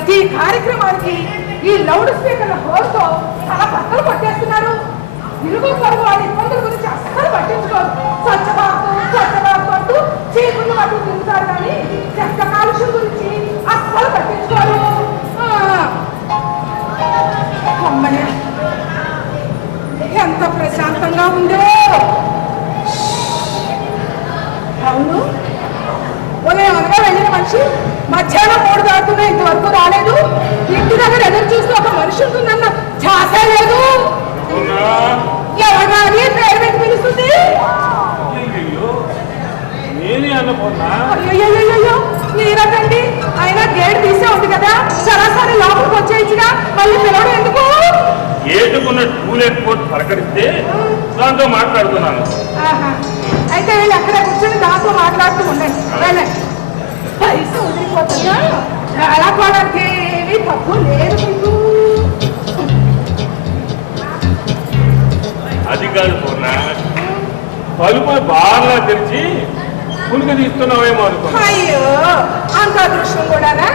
ప్రతి కార్యక్రమానికి ఈ లౌడ్ స్పీకర్ల హోల్తో చాలా పక్కలు పట్టేస్తున్నారు. ఇరుగు పొరుగు వాళ్ళ ఇబ్బందుల గురించి అస్సలు పట్టించుకోరు. స్వచ్ఛ భారత్ అంటూ చీపులు అటు తిరుగుతారు కానీ చెత్త కాలుష్యం గురించి అస్సలు పట్టించుకోరు. అమ్మనే ఎంత ప్రశాంతంగా ఉందో. అవును, ఉదయం అనగా వెళ్ళిన మనిషి మధ్యాహ్నం 3 దాటుతున్నా ఇంతవరకు రాలేదు. ఇంటి దగ్గర ఎదురు చూస్తూ ఒక మనిషి ఉంటుందన్న ఛాస లేదు. ఎవరు అని పేరు పెట్టి పిలుస్తుంది. అయ్యో మీరటండి, అయినా గేట్ తీసే ఉంది కదా, సరాసరి లోపలికి వచ్చేయచ్చుగా, మళ్ళీ పిలవడం ఎందుకు? ఏటుకున్న టూలెట్ కోట్ పలకరిస్తే దాంతో మాట్లాడుతున్నాను. అయితే వీళ్ళు అక్కడ కూర్చొని దాంతో మాట్లాడుతూ ఉండండి. వెళ్ళండి. పైసా వదిలిపోతుందా? వెళ్ళకపోవడానికి ఏమీ తప్పు లేదు మీకు. అది కాదు పూర్ణ, తలుపులు బాగా తెరిచి పుణిక తీస్తున్నావేమో అనుకున్నా. అయ్యో అంత అదృష్టం కూడానా?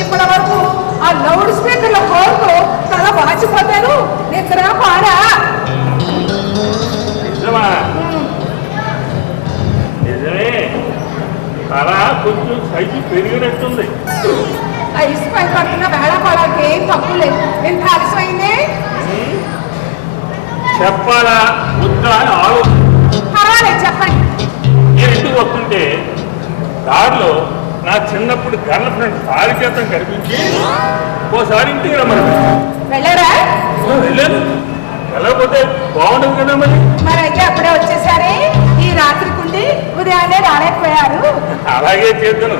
ఇప్పటి వరకు ఆ లౌడ్ స్పీకర్ల హోల్తో తల వాచిపోతాను. నిద్ర పాడా? నిజమా? నిజమే. తల కొంచెం సైజు పెరిగినట్టుంది. ఐస్ పై పడుతున్న వేళ పడాకి ఏం తప్పు లేదు. ఎంత ఆలస్యమైంది? చెప్పాలా వద్దా అని పర్వాలేదు, చెప్పండి. నేను ఇంటికి వస్తుంటే దారిలో నా చిన్నప్పుడు గర్ల్ ఫ్రెండ్ సారిచేతం కనిపించి ఓసారి ఇంటికి రమ్మని వెళ్ళారా? వెళ్ళాను. వెళ్ళకపోతే బాగుండదు కదా మరి అయితే అప్పుడే వచ్చేసారే. ఈ రాత్రికుండి ఉదయాన్నే రాలేకపోయారు. అలాగే చేద్దాను.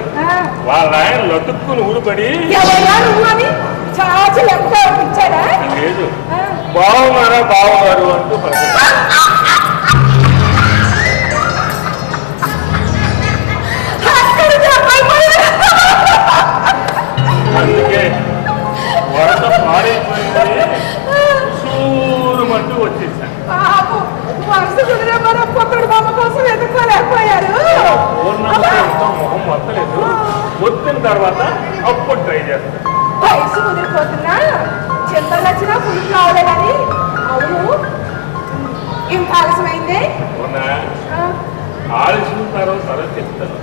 వాళ్ళ ఆయన లొట్టుకుని ఊడిపడి ఎవరా నువ్వు అని చాచి లెక్క ఇచ్చారా? లేదు, బాగున్నారా బాగున్నారు అంటూ అందుకే వరద పాడైపోయింది సూరమంటూ వచ్చేసాను. వరుస కుదిరే మరో పొత్తుడు బొమ్మ కోసం ఎదుర్కోలేకపోయారు. మొహం వస్తలేదు. వచ్చిన తర్వాత అప్పుడు ట్రై చేస్తాను. వయసు కుదిరిపోతున్నా చింతలు వచ్చినా పులుపు కావలేదని. అవును, ఇంత ఆలస్యమైంది. ఆలస్యం తర్వాత చెప్తాను.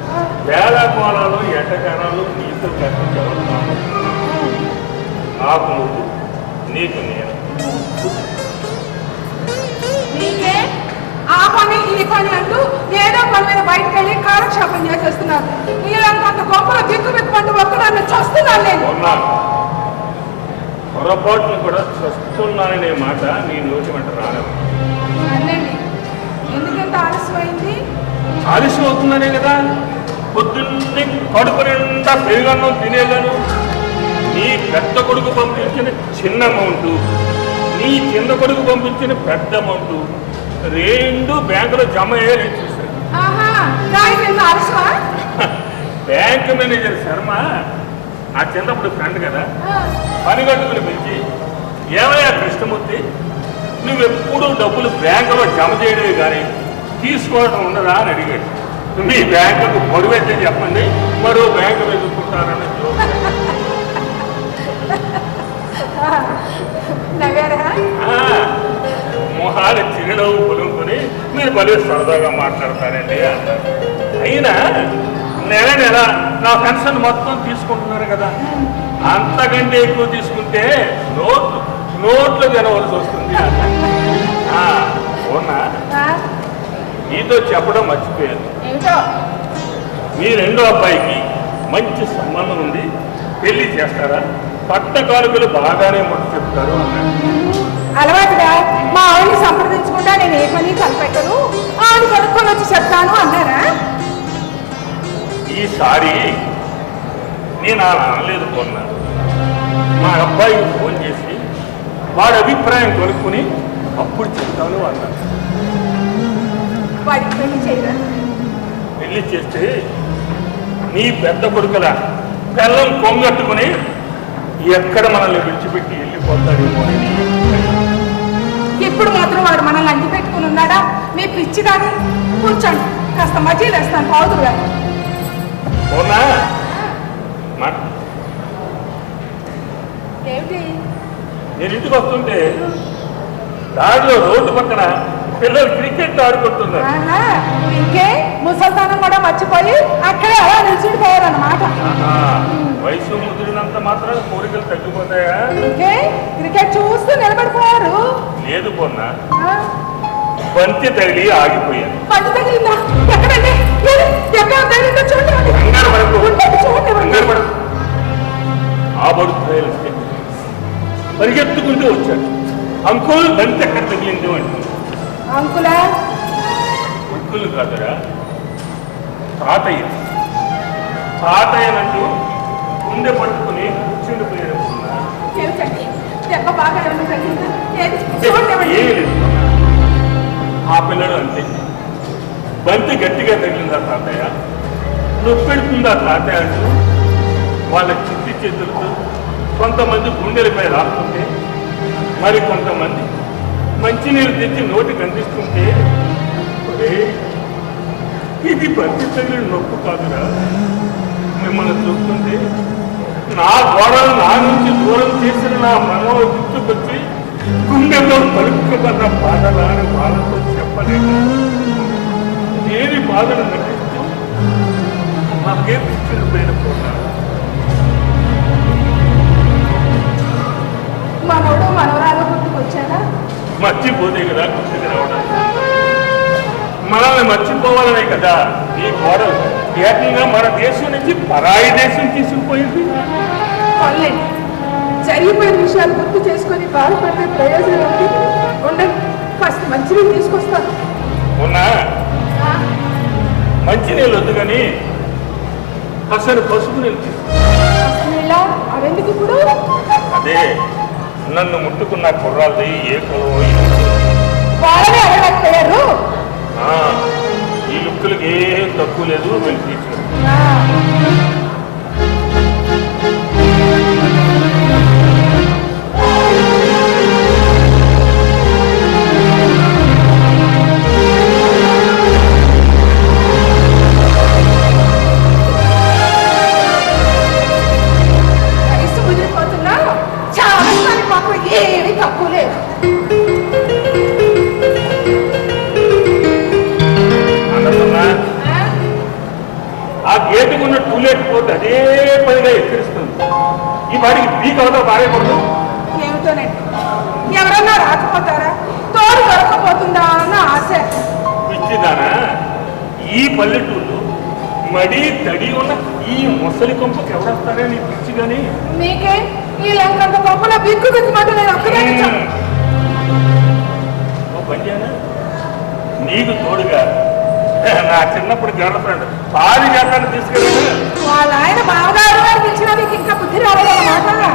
వేళ కోలాలు ఎండకాలాలు నీతో కట్టించవస్తాను. నాకు నువ్వు, నీకు నేను. నీకే ఆ పని ఈ పని అంటూ ఏదో పని మీద బయటకు వెళ్ళి కాలక్షేపం చేసేస్తున్నారు. నీళ్ళంత గొప్పలో దిక్కు పెట్టుకుంటూ ఒక్కదాన్ని చస్తున్నాను నేను. పొరపాటును కూడా చస్తున్నాననే మాట నీ నోటి వెంట రాలేదు. ఎందుకంత ఆలస్యమైంది? ఆలస్యం అవుతుందనే కదా పొద్దున్నే కడుపు నిండా పెరుగన్నం తినేగాను. నీ పెద్ద కొడుకు పంపించిన చిన్న అమౌంట్, నీ చిన్న కొడుకు పంపించిన పెద్ద అమౌంట్ రెండు బ్యాంకులో జమ అయ్యేది చూశాను. బ్యాంక్ మేనేజర్ శర్మ ఆ చిన్నప్పుడు ఫ్రెండ్ కదా, పని కట్టుకుని పిలిచి, ఏమయ్యా కృష్ణమూర్తి, నువ్వెప్పుడు డబ్బులు బ్యాంకులో జమ చేయడమే కానీ తీసుకోవడం ఉండదా అని అడిగాడు. మీ బ్యాంకుకు పొడివైతే చెప్పండి, మరో బ్యాంకు వెతుక్కుంటానని. మొహాలు చిరునవ్వు పొలుముకొని మీరు భలే సరదాగా మాట్లాడతారండి అన్నారు. అయినా నెల నెల నా పెన్షన్ మొత్తం తీసుకుంటున్నారు కదా, అంతకంటే ఎక్కువ తీసుకుంటే నోట్లు తినవలసి వస్తుంది అన్నా. నీతో చెప్పడం మర్చిపోయాను. మీ రెండో అబ్బాయికి మంచి సంబంధం ఉంది, పెళ్లి చేస్తారా? పట్ట కానుకలు బాగానే మొదలు చెప్తారు అన్నాడు. అలవాటుగా మా ఆవిడని సంప్రదించకుండా నేను ఏ పని తలపెట్టను, ఆవిడ కనుక్కొని వచ్చి చెప్తాను అన్నారా? ఈసారి నేను అలా అనలేదు కొన్నా. మా అబ్బాయికి ఫోన్ చేసి వాడి అభిప్రాయం కొనుక్కుని అప్పుడు చెప్తాను అన్నాను. వాడికి పెళ్లి చేయరా? పెళ్లి చేస్తే నీ పెద్ద కొడుకుల పిల్లం కొంగట్టుకుని ఎక్కడ మనల్ని విడిచిపెట్టి వెళ్ళిపోతాడేమో అని. ఇప్పుడు మాత్రం వాడు మనల్ని అంటి పెట్టుకుని ఉన్నాడా? మీ పిచ్చి కానీ కూర్చోండి, కాస్త మధ్యలో వేస్తాను పావుతుగా. అవునా? ఏమిటి? నేను ఇంటికి వస్తుంటే దారిలో రోడ్డు పక్కన పిల్లలు క్రికెట్ ఆడుకుంటున్నారు. ఆహా, ఇంకే ముసల్తానం కూడా మర్చిపోయి అక్కడే అలా నిల్చుడిపోయారన్నమాట. వయసు ముదిరినంత మాత్రం కోరికలు తగ్గిపోతాయా? ఇంకే క్రికెట్ చూస్తూ నిలబడిపోయారు. లేదు పొన్న, బంతి తగిలి ఆగిపోయాను. బంతి తగిలిందా? ఎక్కడండి? ఎక్కడ తగిలిందో చూడండి. కంగారు పడకు. చూడండి. కంగారు పడకు. ఆ బడుకు పరిగెత్తుకుంటూ వచ్చాడు. అంకుల్, బంతి ఎక్కడ తగిలింది అంటే. అంకులా? అంకుల్ కాదురా, తాతయ్య. తాతయ్యనంటూ గుండె పట్టుకుని కూర్చుండిపోయాడున్నా. ఏమిటండి? దెబ్బ బాగా ఏమైనా తగిలిందా? ఏది? చూడండి. ఏమీ లేదు. ఆ పిల్లడు అంతే. బంతి గట్టిగా తగిలిందా తాతయ్య, నొప్పెడుతుందా తాతయ్య అంటూ వాళ్ళ చిట్టి చేతులతో కొంతమంది గుండెలపై రాస్తుంటే, మరి కొంతమంది మంచినీళ్ళు తెచ్చి నోటికి అందిస్తుంటే, ఇది బంతి తగిలిన నొప్పు కాదురా, మిమ్మల్ని చూస్తుంటే నా గోడలు నా నుంచి దూరం చేసిన నా మనవ గుర్తుకొచ్చి గుండెలో పలుకుతున్న బాధలాని బాధతో చెప్పలేదు. ఏది బాధను నటిస్తూ నాకే పిచ్చుకుపోయిన పోతాను. మనోడు మనవరాలు గుర్తుకొచ్చారా? మర్చిపోతే కదా గుర్తుకు రావడం. మనల్ని మర్చిపోవాలనే కదా ఈ గోడలు ఏకంగా మన దేశం నుంచి పరాయి దేశం తీసుకుపోయింది. వాళ్ళండి, జరిగిపోయిన విషయాలు గుర్తు చేసుకొని బాధపడితే ప్రయోజనం ఉంది. ఉండండి, ఫస్ట్ మంచినీళ్ళు తీసుకొస్తాను. ఉన్నా మంచినీళ్ళు వద్దు కానీ అసలు పసుపు నీళ్ళు తీసుకో. అవెందుకు ఇప్పుడు? అదే నన్ను ముట్టుకున్న కుర్రాళ్ళది ఏ కులవో వాళ్ళనే అడగలేకపోయారు. ఈ లుక్కులకి ఏం తక్కువ లేదు. వెళ్ళి తీసుకు. వయసు ముదిరిపోతున్నా, చాలా మాత్రం ఏమీ తక్కువ లేదు. ఆ గేటుకున్న టూలెట్ పోతే అదే పనిగా ఎక్కిరిస్తుంది. ఈ వాడికి పీక్ అవుతా పారేయకూడదు. ఏమిటోనండి, ఎవరన్నా రాకపోతారా, తోడు దొరకపోతుందా అన్న ఆశ. పిచ్చిదానా, ఈ పల్లెటూళ్ళు మడి తడి ఉన్న ఈ ముసలి కొంపకి ఎవరొస్తారా నీ పిచ్చి కానీ? మీకే ఈ లంకంత గొప్పలో బిక్కు బిక్కుమంటూ నేను ఒక్కదాన్ని ఓ పని చేయనా, నీకు తోడుగా నా చిన్నప్పుడు గర్ల్ ఫ్రెండ్ పారిజాతాన్ని తీసుకెళ్ళాను. వాళ్ళ ఆయన బావగారు గారు పిలిచినా మీకు ఇంకా బుద్ధి రాలేదన్నమాట.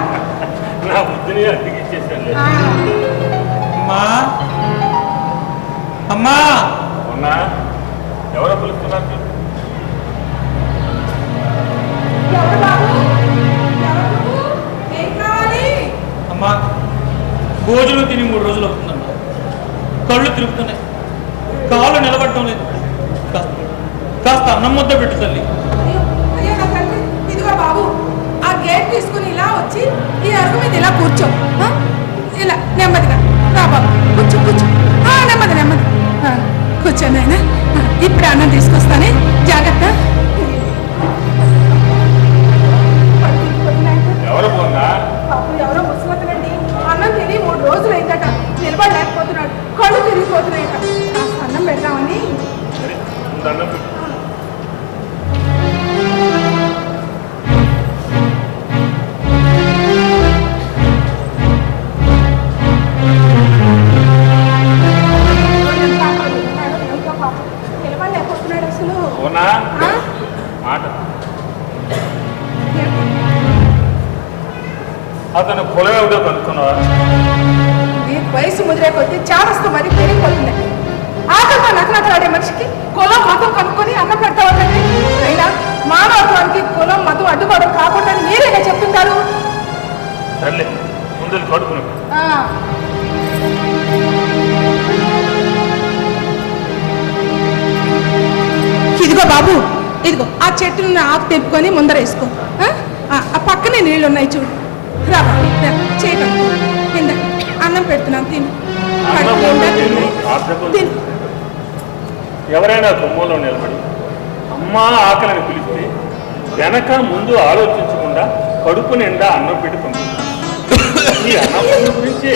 నా బుద్ధిని అడ్డుకిచ్చేసాను. అమ్మా అమ్మా ఉన్నా ఎవరో పిలుస్తున్నారు? ఎవరు బాబు? ఎవరు? ఏం కావాలి? అమ్మా, భోజనం తిని 3 రోజులు అవుతుందమ్మా. కళ్ళు తిరుగుతున్నాయి, కాళ్ళు నిలబడటం లేదు. కాస్త అన్నం ముద్ద పెట్టు తల్లి. అయ్యో నా తండ్రి, ఇదిగో బాబు, ఆ గేట్ తీసుకుని ఇలా వచ్చి ఈ అరుగు మీద ఇలా కూర్చో. ఇలా నెమ్మదిగా రా బాబు, కూర్చో కూర్చో. నెమ్మది నెమ్మది కూర్చోండి ఆయన. ఇప్పుడు అన్నం తీసుకొస్తానే, జాగ్రత్త. ఎవరు పోన్నా? బాబు ఎవరో ముసలతనండి, అన్నం తిని 3 రోజులు అయిందట, నిలబడలేకపోతున్నాడు, కళ్ళు తిరిగిపోతున్నాయట. కాస్త అన్నం పెడదామని. దండం పెట్టు. నిలబడలేకపోతున్నాడు అసలు. పోనా మాట. అతను కులం ఏమిటో కనుక్కున్నావా? నీకు వయసు ముదిరే కొద్దీ చారస్తూ మరీ పెరిగిపోతుంది. ఆకలితో నకలాడే మనిషికి కులం మతం కనుక్కొని అన్నం పెడతామంటే, అయినా మానవత్వానికి కులం మతం అడ్డుకోవడం కాకుండా మీరేగా చెప్తుంటారు. సర్లే, ముందు కడుపును. ఇదిగో బాబు, ఇదిగో ఆ చెట్టుని ఆకు తెప్పుకొని ముందర వేసుకో. ఆ పక్కనే నీళ్లు ఉన్నాయి చూడు. రా చేయగలను కింద అన్నం పెడుతున్నాం తిను అన్నం కడుపు నిండా నేను తిను. ఆత్మకు తిను. ఎవరైనా గుమ్మలో నిలబడి అమ్మా ఆకలిని పిలిస్తే వెనక ముందు ఆలోచించకుండా కడుపు నిండా అన్నం పెట్టి పంపిస్తారు. ఈ అన్నం గురించి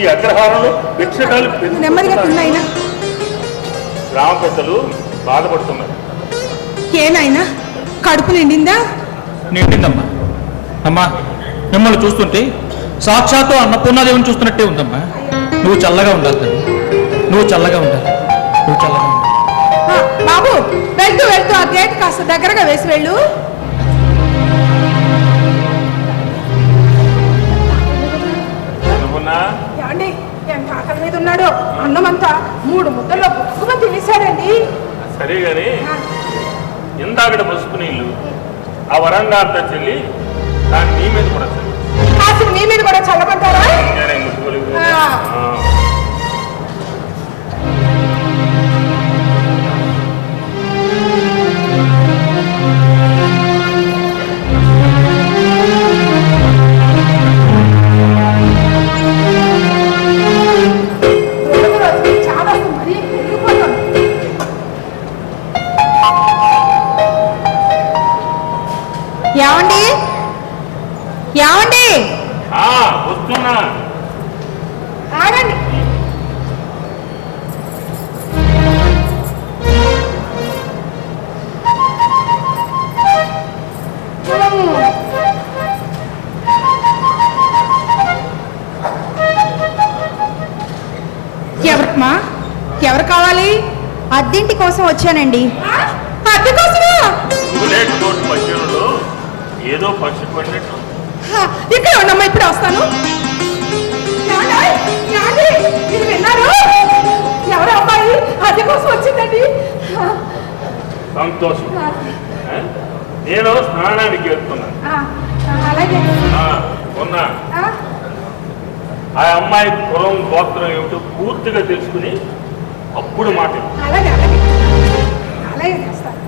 ఈ అగ్రహారంలో భిక్షకాలు నెమ్మదిగా తిన్నాయినా గ్రామ పెద్దలు బాధపడుతున్నారు. ఏనాయనా కడుపు నిండిందా? నిండిందమ్మా. అమ్మా, మిమ్మల్ని చూస్తుంటే సాక్షాత్తు అన్నపూర్ణాదేవిని చూస్తున్నట్టే ఉందమ్మా. నువ్వు చల్లగా ఉండాలి తల్లి, నువ్వు చల్లగా ఉండాలి, నువ్వు చల్లగా ఉండాలి. బాబు వెళ్తూ వెళ్తూ ఆ గేట్ కాస్త దగ్గరగా వేసి వెళ్ళు. అనుకున్నా ఏమండి ఎంత ఆకలి మీద ఉన్నాడో అన్నమంతా 3 ముద్దల్లో బుక్కుగా తినేశాడండి. సరే గాని ఇందాకడ పసుపు నీళ్ళు ఆ వరండా అంతా చెల్లి దాని నీ మీద కూడా చెల్లి అసలు మీ మీద కూడా చల్లబడ్డారా? నేనే ముట్టుకోలేదు. ఆ. ఆ. రోజు రోజుకి చాలా మరీ పెరిగిపోతుంది. ఏమండి ఏమండి ఆ, వస్తున్నా. ఆగండి. ఎవరమ్మా ఎవరు కావాలి? అద్దెంటి కోసం వచ్చానండి. అద్దె కోసమా? బుల్లెట్ రోడ్ మధ్యలో ఏదో పక్షి పడినట్టు ఇక్కడ ఉండమ్మా ఇప్పుడే వస్తాను. ఇది విన్నారు? ఎవరు అమ్మాయి అద్దె కోసం వచ్చిందండి? సంతోషం. నేను స్నానానికి వెళ్తున్నాను. అలాగే ఉన్నా ఆ, ఆ అమ్మాయి కులం గోత్రం ఏమిటో పూర్తిగా తెలుసుకుని అప్పుడు మాట అలాగే అలాగే అలాగే చేస్తాను.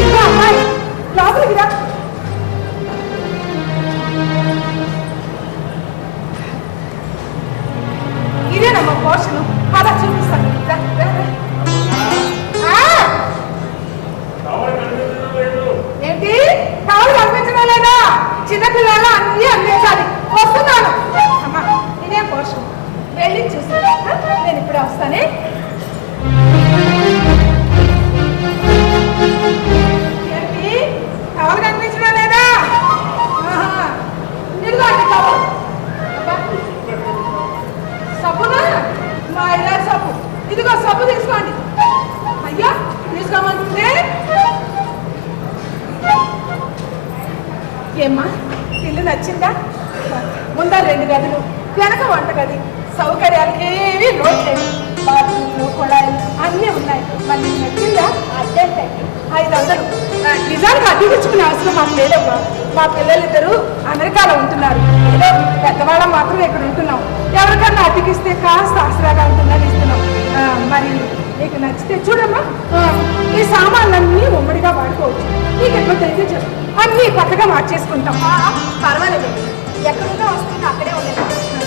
ఇదిగో అమ్మాయి లోపలికి రా. ఇదేనమ్మా పోషను అలా చూపిస్తాను. రా, రా, రా. ఆ, ఏంటి కావాలి కనిపించడం లేదా? చిన్నపిల్లలు అన్నీ అందించాలి. వస్తున్నాను అమ్మా. ఇదే పోషణ వెళ్ళి చూసి నేను ఇప్పుడే వస్తానే. ఏంటి కావాలి కనిపించడం లేదా? ఆహా. ఇదిగో అండి కావాలి. సబ్బునా? మా ఇలా సబ్బు. ఇదిగో సబ్బు తీసుకోండి. అయ్యా తీసుకోమంటుంటే ఏమ్మా ఇల్లు నచ్చిందా? ముందర 2 గదులు, వెనక వంటగది, సౌకర్యాలకి ఏమీ లోటు లేదు. బాత్రూమ్లు కుళాయిలు అన్నీ ఉన్నాయి. మళ్ళీ నచ్చిందా? అద్దె 500. నిజానికి అద్దె తెచ్చుకునే అవసరం మాకు లేదమ్మా. మా పిల్లలిద్దరూ అమెరికాలో ఉంటున్నారు. ఏదో పెద్దవాళ్ళం మాత్రం ఇక్కడ ఉంటున్నాం. ఎవరికన్నా అద్దెకిస్తే కాస్త ఆసరాగా ఉంటుందని ఇస్తున్నాం. మరి నీకు నచ్చితే చూడమ్మా, ఈ సామాన్లన్నీ ఉమ్మడిగా వాడుకోవచ్చు. నీకు ఎక్కడ అయితే చెప్పు, అన్నీ పక్కగా మార్చేసుకుంటాం. పర్వాలేదు, ఎక్కడున్నా వస్తుంది అక్కడే ఉండేది.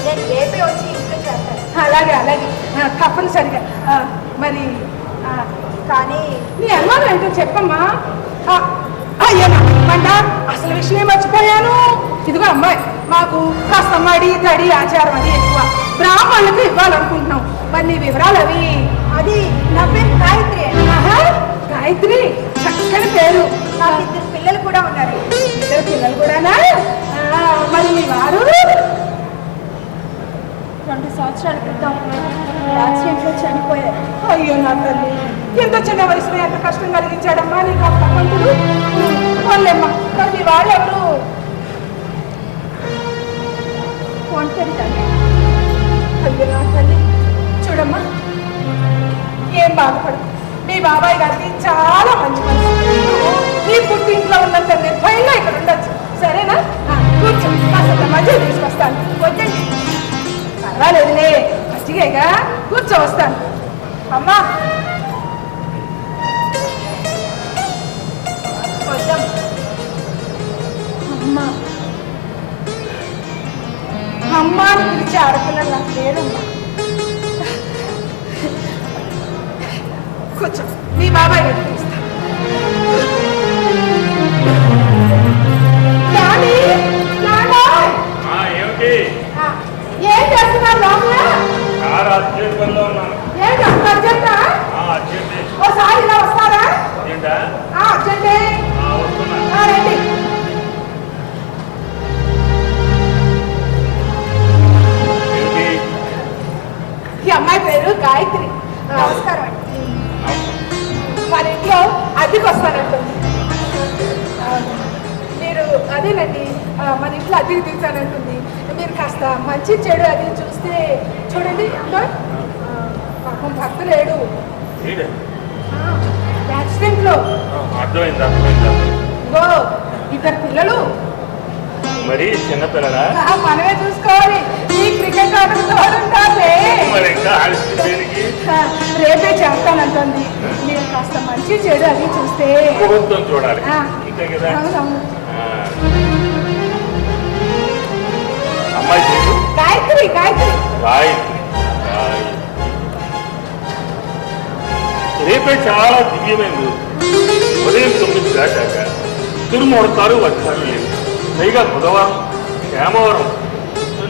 నేను ఏపీ వచ్చి ఇంట్లో చేస్తాను. అలాగే అలాగే తప్పనిసరిగా. మరి కానీ నీ అనుమానం ఏంటో చెప్పమ్మా. అయ్యా మంట అసలు విషయం మర్చిపోయాను. ఇదిగో అమ్మాయి, మాకు కాస్త మడి తడి ఆచారం అది ఎక్కువ. బ్రాహ్మణులకు ఇవ్వాలనుకుంటున్నాం. మరి నీ వివరాలు అవి. అది నా పేరు గాయత్రి. ఆహా, గాయత్రి చక్కని పేరు. నాకు 2 పిల్లలు కూడా ఉన్నారు. 2 పిల్లలు కూడానా? మరి మీ వారు 2 సంవత్సరాల క్రితం యాక్సిడెంట్లో చనిపోయారు. అయ్యో నా తల్లి, ఎంత చిన్న వయసులో ఎంత కష్టం కలిగించాడమ్మా నీకు ఆ భగవంతుడు. వాళ్ళేమ్మా, మరి మీ వారు ఎవరు? ఒంటరి తల్లి. అయ్యో నా తల్లి, చూడమ్మా ఏం బాధపడు. మీ బాబాయ్ గారికి చాలా మంచి మనసు. నీ పుట్టింట్లో ఉన్నంత నిర్భయంగా ఇక్కడ ఉండొచ్చు. సరేనా? కూర్చో, కాస్త మధ్య తీసుకొస్తాను. వద్దండి, పర్వాలేదులే, మజ్జిగేగా. కూర్చో, వస్తాను. అమ్మా వద్దాం. అమ్మ అని పిలిచే ఆడపిల్లలు నాకు లేరమ్మా. కొంచెం మీ బాబాయ్ గారు పిలుస్తా. Daddy, daddy. ఏమిటి ఏం చేస్తున్నారు లోపల? కారు అర్జెంట్ పనిలో ఉన్నాను. ఏంటి అంత అర్జెంటా? అర్జెంటే. ఓసారి ఇలా వస్తారా? ఏంటా? అర్జెంటే. వస్తున్నా. రండి. ఏమిటి? ఈ అమ్మాయి పేరు గాయత్రి. నమస్కారం అండి. మన ఇంట్లో అద్దెకి వస్తానంటుంది. మీరు అదేనండి, మన ఇంట్లో అద్దెకి దిగుతానంటుంది. మీరు కాస్త మంచి చెడు అది చూస్తే చూడండి. పాపం భర్త లేడు, యాక్సిడెంట్ లో. అర్థమైందా? ఇగో ఇద్దరు పిల్లలు. మరి చిన్నపిల్లలా? మనమే చూసుకోవాలి. ఈ క్రికెట్ ఆటకు తోడుంటాలే. మరి ఇంకా ఆలస్యం దేనికి? రేపే చేస్తానంటుంది. మీరు కాస్త మంచి చెడు అది చూస్తే. ముహూర్తం చూడాలి అంతే కదా. అవునవును. అమ్మాయి పేరు గాయత్రి. గాయత్రి. గాయత్రి. రేపే చాలా దివ్యమైంది. ఉదయం 9 దాటాక తురుముడతారు, వచ్చారు లేదు. పైగా బుధవారం, సోమవారం.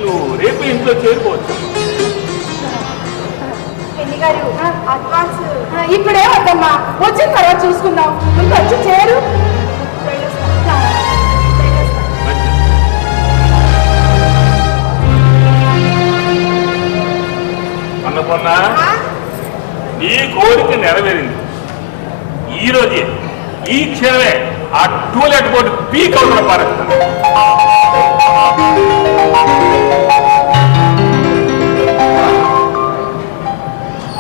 నువ్వు రేపు ఇంట్లో చేరుకోవచ్చు. గారు అడ్వాన్స్ ఇప్పుడే వద్దమ్మా, వచ్చిన తర్వాత చూసుకుందాం. ముందు వచ్చి చేరు. అన్నపూర్ణ, నీ కోరిక నెరవేరింది. ఈ రోజే, ఈ క్షణమే ఆ టూలెట్ బోర్డు పీక్ అవుతున్న పారేస్తాను.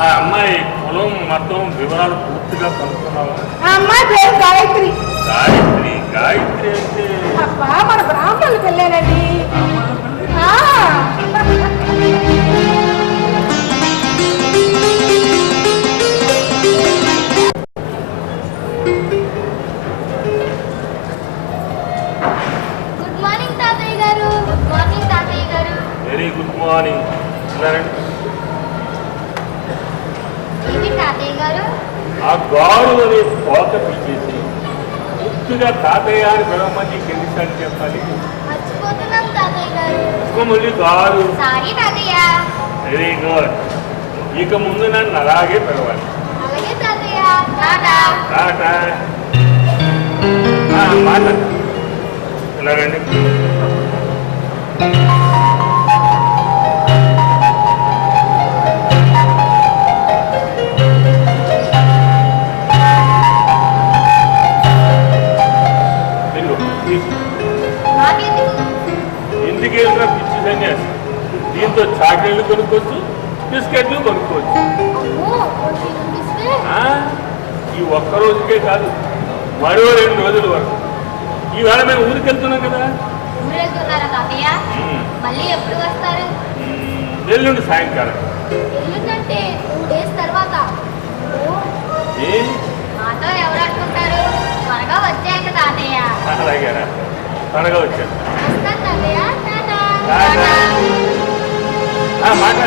ఆ అమ్మాయి కులం, మతం వివరాలు పూర్తిగా కనుక్కున్నావా? అమ్మాయి పేరు గాయత్రి. గాయత్రి. గాయత్రి అంటే అబ్బా, మన బ్రాహ్మణులకు వెళ్ళానండి. గుడ్ మార్నింగ్ తాతయ్య గారు. గుడ్ మార్నింగ్ తాతయ్య గారు. Very good morning. ఏంటి తాతయ్య గారు? ఆ గాడు అనే పోత పిలిచేసి పూర్తిగా తాతయ్య అని పిలవమని నీకు ఎన్నిసార్లు చెప్పాలి? మర్చిపోతున్నాం తాతయ్య గారు. మళ్ళీ గారు. సారీ తాతయ్య. Very good. ఇక ముందు నన్ను అలాగే పిలవాలి. అలాగే తాతయ్య. టాటా. టాటా. మాట ఇలా రండి. ఇంటికి వెళ్ళిన పిచ్చి సన్యాసి. దీంతో చాక్లెట్లు కొనుక్కోవచ్చు, బిస్కెట్లు కొనుక్కోవచ్చు. ఈ ఒక్క రోజుకే కాదు, మరో 2 రోజుల వరకు. ఈవేళ మేము ఊరికి వెళ్తున్నాం కదా. ఊరెళ్తున్నారా తాతయ్య? మళ్ళీ ఎప్పుడు వస్తారు? ఎల్లుండి సాయంకాలం. ఎల్లుండంటే 2 days తర్వాత. మాతో ఎవరు అనుకుంటారు? త్వరగా వచ్చాక తాతయ్య. అలాగేనా? త్వరగా వచ్చాను. వస్తాను తాతయ్య. టాటా. టాటా. మాట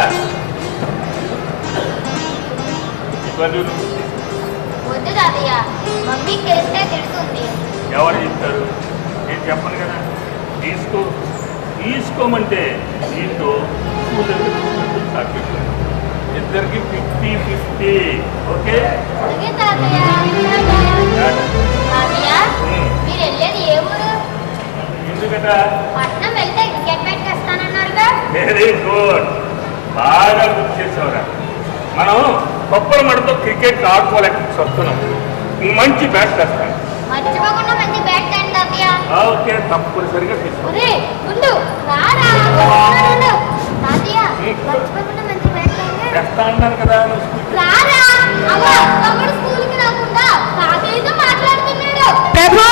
వద్దు తాతయ్య, మమ్మీకి తెలిస్తే తిడుతుంది. ఎవరు చెప్తారు? నేను చెప్పను కదా. తీసుకోమంటే దీంతో ఇద్దరికి 50-50. ఓకే? అలాగే తాతయ్య. తాతయ్య, మీరు వెళ్ళేది ఏ ఊరు? ఎందుకట? పట్నం వెళ్తే క్రికెట్ మ్యాచ్ వస్తానన్నారుగా. Very good. బాగా గుర్తు చేసేవరా. మనం కొప్పల మడతో క్రికెట్ ఆడుకోలేక వస్తున్నాం. మంచి బ్యాట్ తెస్తాను. మర్చిపోకుండా మంచి బ్యాట్ తెండి తాతయ్య. ఓకే, తప్పనిసరిగా తీసుకో. ఉండు, రారా. తాతయ్య, మర్చిపోకుండా మంచి బ్యాట్ తెండి. తెస్తా అన్నాను కదా. రారా. అవ్వ, తమ్ముడు స్కూల్కి రాకుండా తాతయ్యతో మాట్లాడుతున్నాడు. ప్రభు,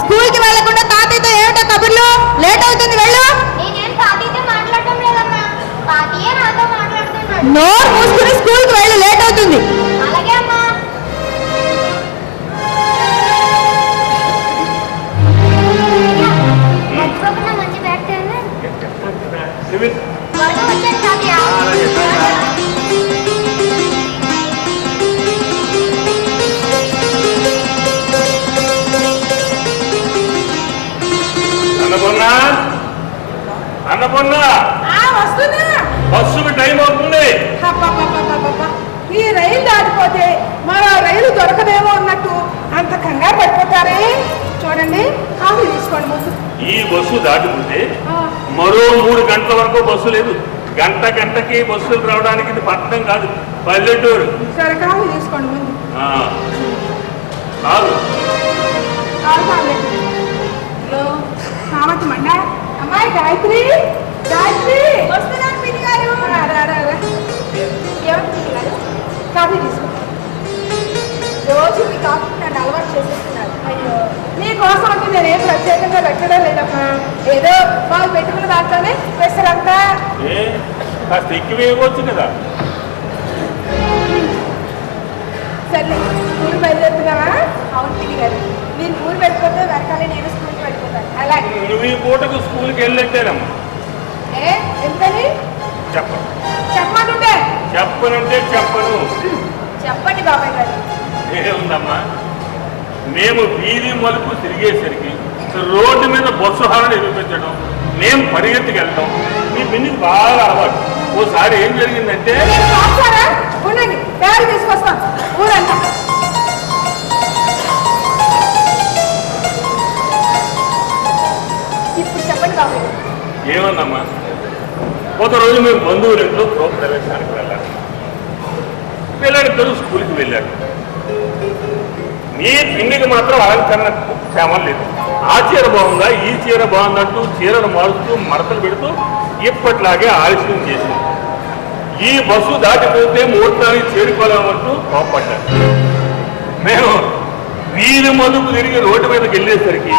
స్కూల్కి వెళ్ళకుండా తాతయ్యతో ఏమిటో కబుర్లు? లేట్ అవుతుంది, వెళ్ళు. నేనేం తాతయ్యతో మాట్లాడటం లేదమ్మా, తాతయ్య నాతో మాట్లాడుతున్నాడు. నోరు మూసుకుని స్కూల్కి వెళ్ళు, లేట్ అవుతుంది. అలాగే అమ్మా. మర్చిపోకుండా మంచి బ్యాట్ తెండి. దొరకదేమో అన్నట్టు అంత కంగారు పడిపోతారే. చూడండి, కాఫీ తీసుకోండి ముందు. ఈ బస్సు దాటుకుంటే ఆ, మరో 3 గంటల వరకు బస్సు లేదు. గంటకి బస్సులు రావడానికి ఇది పట్టణం కాదు, పల్లెటూరు. సరే కాఫీ తీసుకోండి ముందు. ఆ, కాదు కావాలి. హలో కామతి మండ. అమ్మాయి గాయత్రి, గాయత్రి వస్తున్నాను పిన్ని గారు. రా, రా, రా, రా. ఎవరు పిన్ని గారు? కాఫీ తీసుకో. రోజు మీ కాఫీ నన్ను అలవాటు చేసేస్తున్నారు. అయ్యో, నీ కోసం అంటే నేనేం ప్రత్యేకంగా పెట్టడం లేదమ్మా. ఏదో వాళ్ళు పెట్టుకున్న దాంట్లోనే పెసరంతా. ఏ కాస్త ఎక్కువ ఇవ్వచ్చు కదా. సర్లే, స్కూల్ బయలుదేరుతున్నావా? అవును పిన్ని గారు, మీరు ఊరు వెళ్ళిపోతే వెనకాలే నేను స్కూల్కి వెళ్ళిపోతాను. అలాగే. నువ్వు ఈ పూటకు స్కూల్కి వెళ్ళట్లేదమ్మా. ఏ ఎందుకని చెప్పను. చెప్పమంటుంటే? చెప్పనంటే చెప్పను. చెప్పండి బాబాయ్ గారు. ఏముందమ్మా, మేము వీధి మలుపు తిరిగేసరికి రోడ్డు మీద బస్సు హారణ ఎదుర్కొచ్చడం, మేము పరిగెత్తికి వెళ్తాం మీ పిన్నికి బాగా అలవాటు. ఓసారి ఏం జరిగిందంటే, మీరు రాస్తారా? ఉండండి, తయారు తీసుకొస్తాం ఊరంతా. ఇప్పుడు చెప్పండి బాబాయ్ గారు. ఏమన్నమ్మా, ఒక రోజు మేము బంధువులింట్లో గృహప్రవేశానికి వెళ్ళాలి. పిల్లలిద్దరూ స్కూల్కి వెళ్ళారు. నీ పిన్నికి మాత్రం అలంకరణ క్షేమం లేదు. ఆ చీర బాగుందా, ఈ చీర బాగుందంటూ చీరను మారుస్తూ మడతలు పెడుతూ ఇప్పట్లాగే ఆలస్యం చేసింది. ఈ బస్సు దాటిపోతే ముహూర్తానికి చేరుకోలేమంటూ కోపడ్డారు. మేము వీధి మలుపు తిరిగి రోడ్డు మీదకి వెళ్ళేసరికి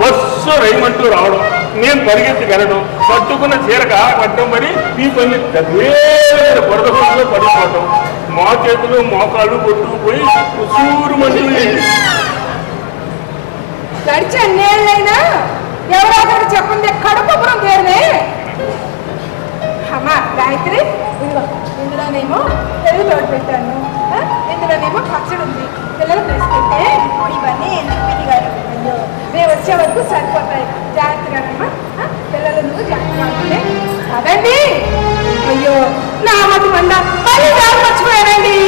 బస్సు రైమంటూ రావడం, మేము పరిగెత్తి వెళ్ళడం, పట్టుకున్న చీరకు కట్టడం పడి ఈ పని బురద బస్సులో పడిపోవడం, మా చేతులు మోకాళ్ళు కొట్టుకుపోయి ఉసూరు మంది. గడిచి అన్నేళ్ళైనా ఎవరో ఒకరికి చెప్పండి కడుపురం తేరులే. అమ్మా గాయత్రి, ఇదిగో ఇందులోనేమో పెరుగు తోడు పెట్టాను, ఇందులోనేమో పచ్చడి ఉంది. పిల్లలు తీసుకుంటే ఇప్పుడు ఇవన్నీ ఎందుకు పిన్ని గారు? అయ్యో, మేము వచ్చే వరకు సరిపోతాయి. జాగ్రత్తగానమ్మా, పిల్లలు నువ్వు జాగ్రత్తగా ఉంటే అదండి. అయ్యో నా మతి మండ, మళ్ళీ దారి మర్చిపోయారండి.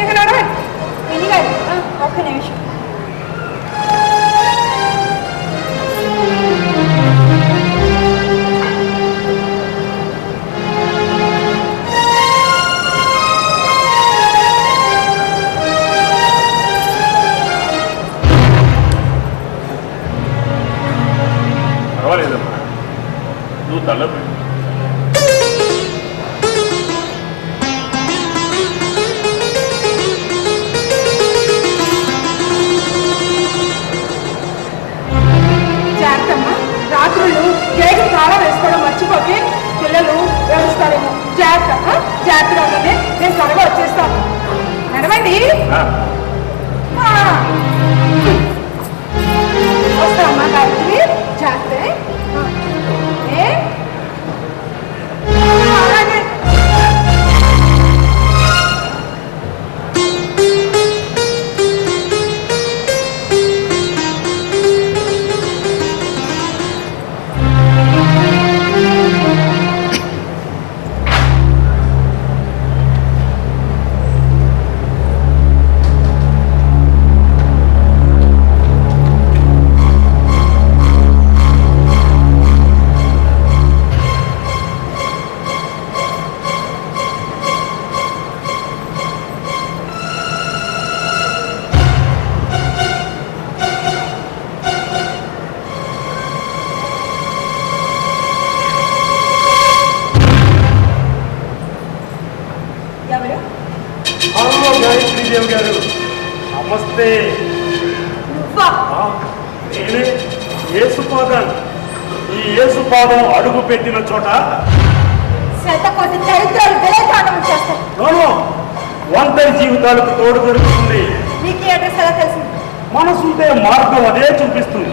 ఇక నడవండి. పిన్ని గారు, ఒక్క నిమిషం. పర్వాలేదమ్మా, నువ్వు తల్లబడి. జాగ్రత్తమ్మా, రాత్రులు గేటు తాళం వేసుకోవడం మర్చిపోతే పిల్లలు ఏడుస్తారేమో. జాగ్రత్త, జాగ్రత్తగా ఉందండి. నేను త్వరగా వచ్చేస్తాను. నడవండి. వస్తామా గాయత్రి? జాగ్రత్త. ఏ? అలాగే. ఎవరు? హలో గాయత్రీదేవి గారు, నమస్తే. నువ్వా? నేనే యేసుపాదం. ఈ యేసుపాదం అడుగు పెట్టిన చోట శతకోటి దరిద్రాలు విలేకాటం చేస్తాయి. నోను ఒంటరి జీవితాలకు తోడు దొరుకుతుంది. నీకు ఈ అడ్రస్ ఎలా తెలిసింది? మనసుంటే మార్గం అదే చూపిస్తుంది.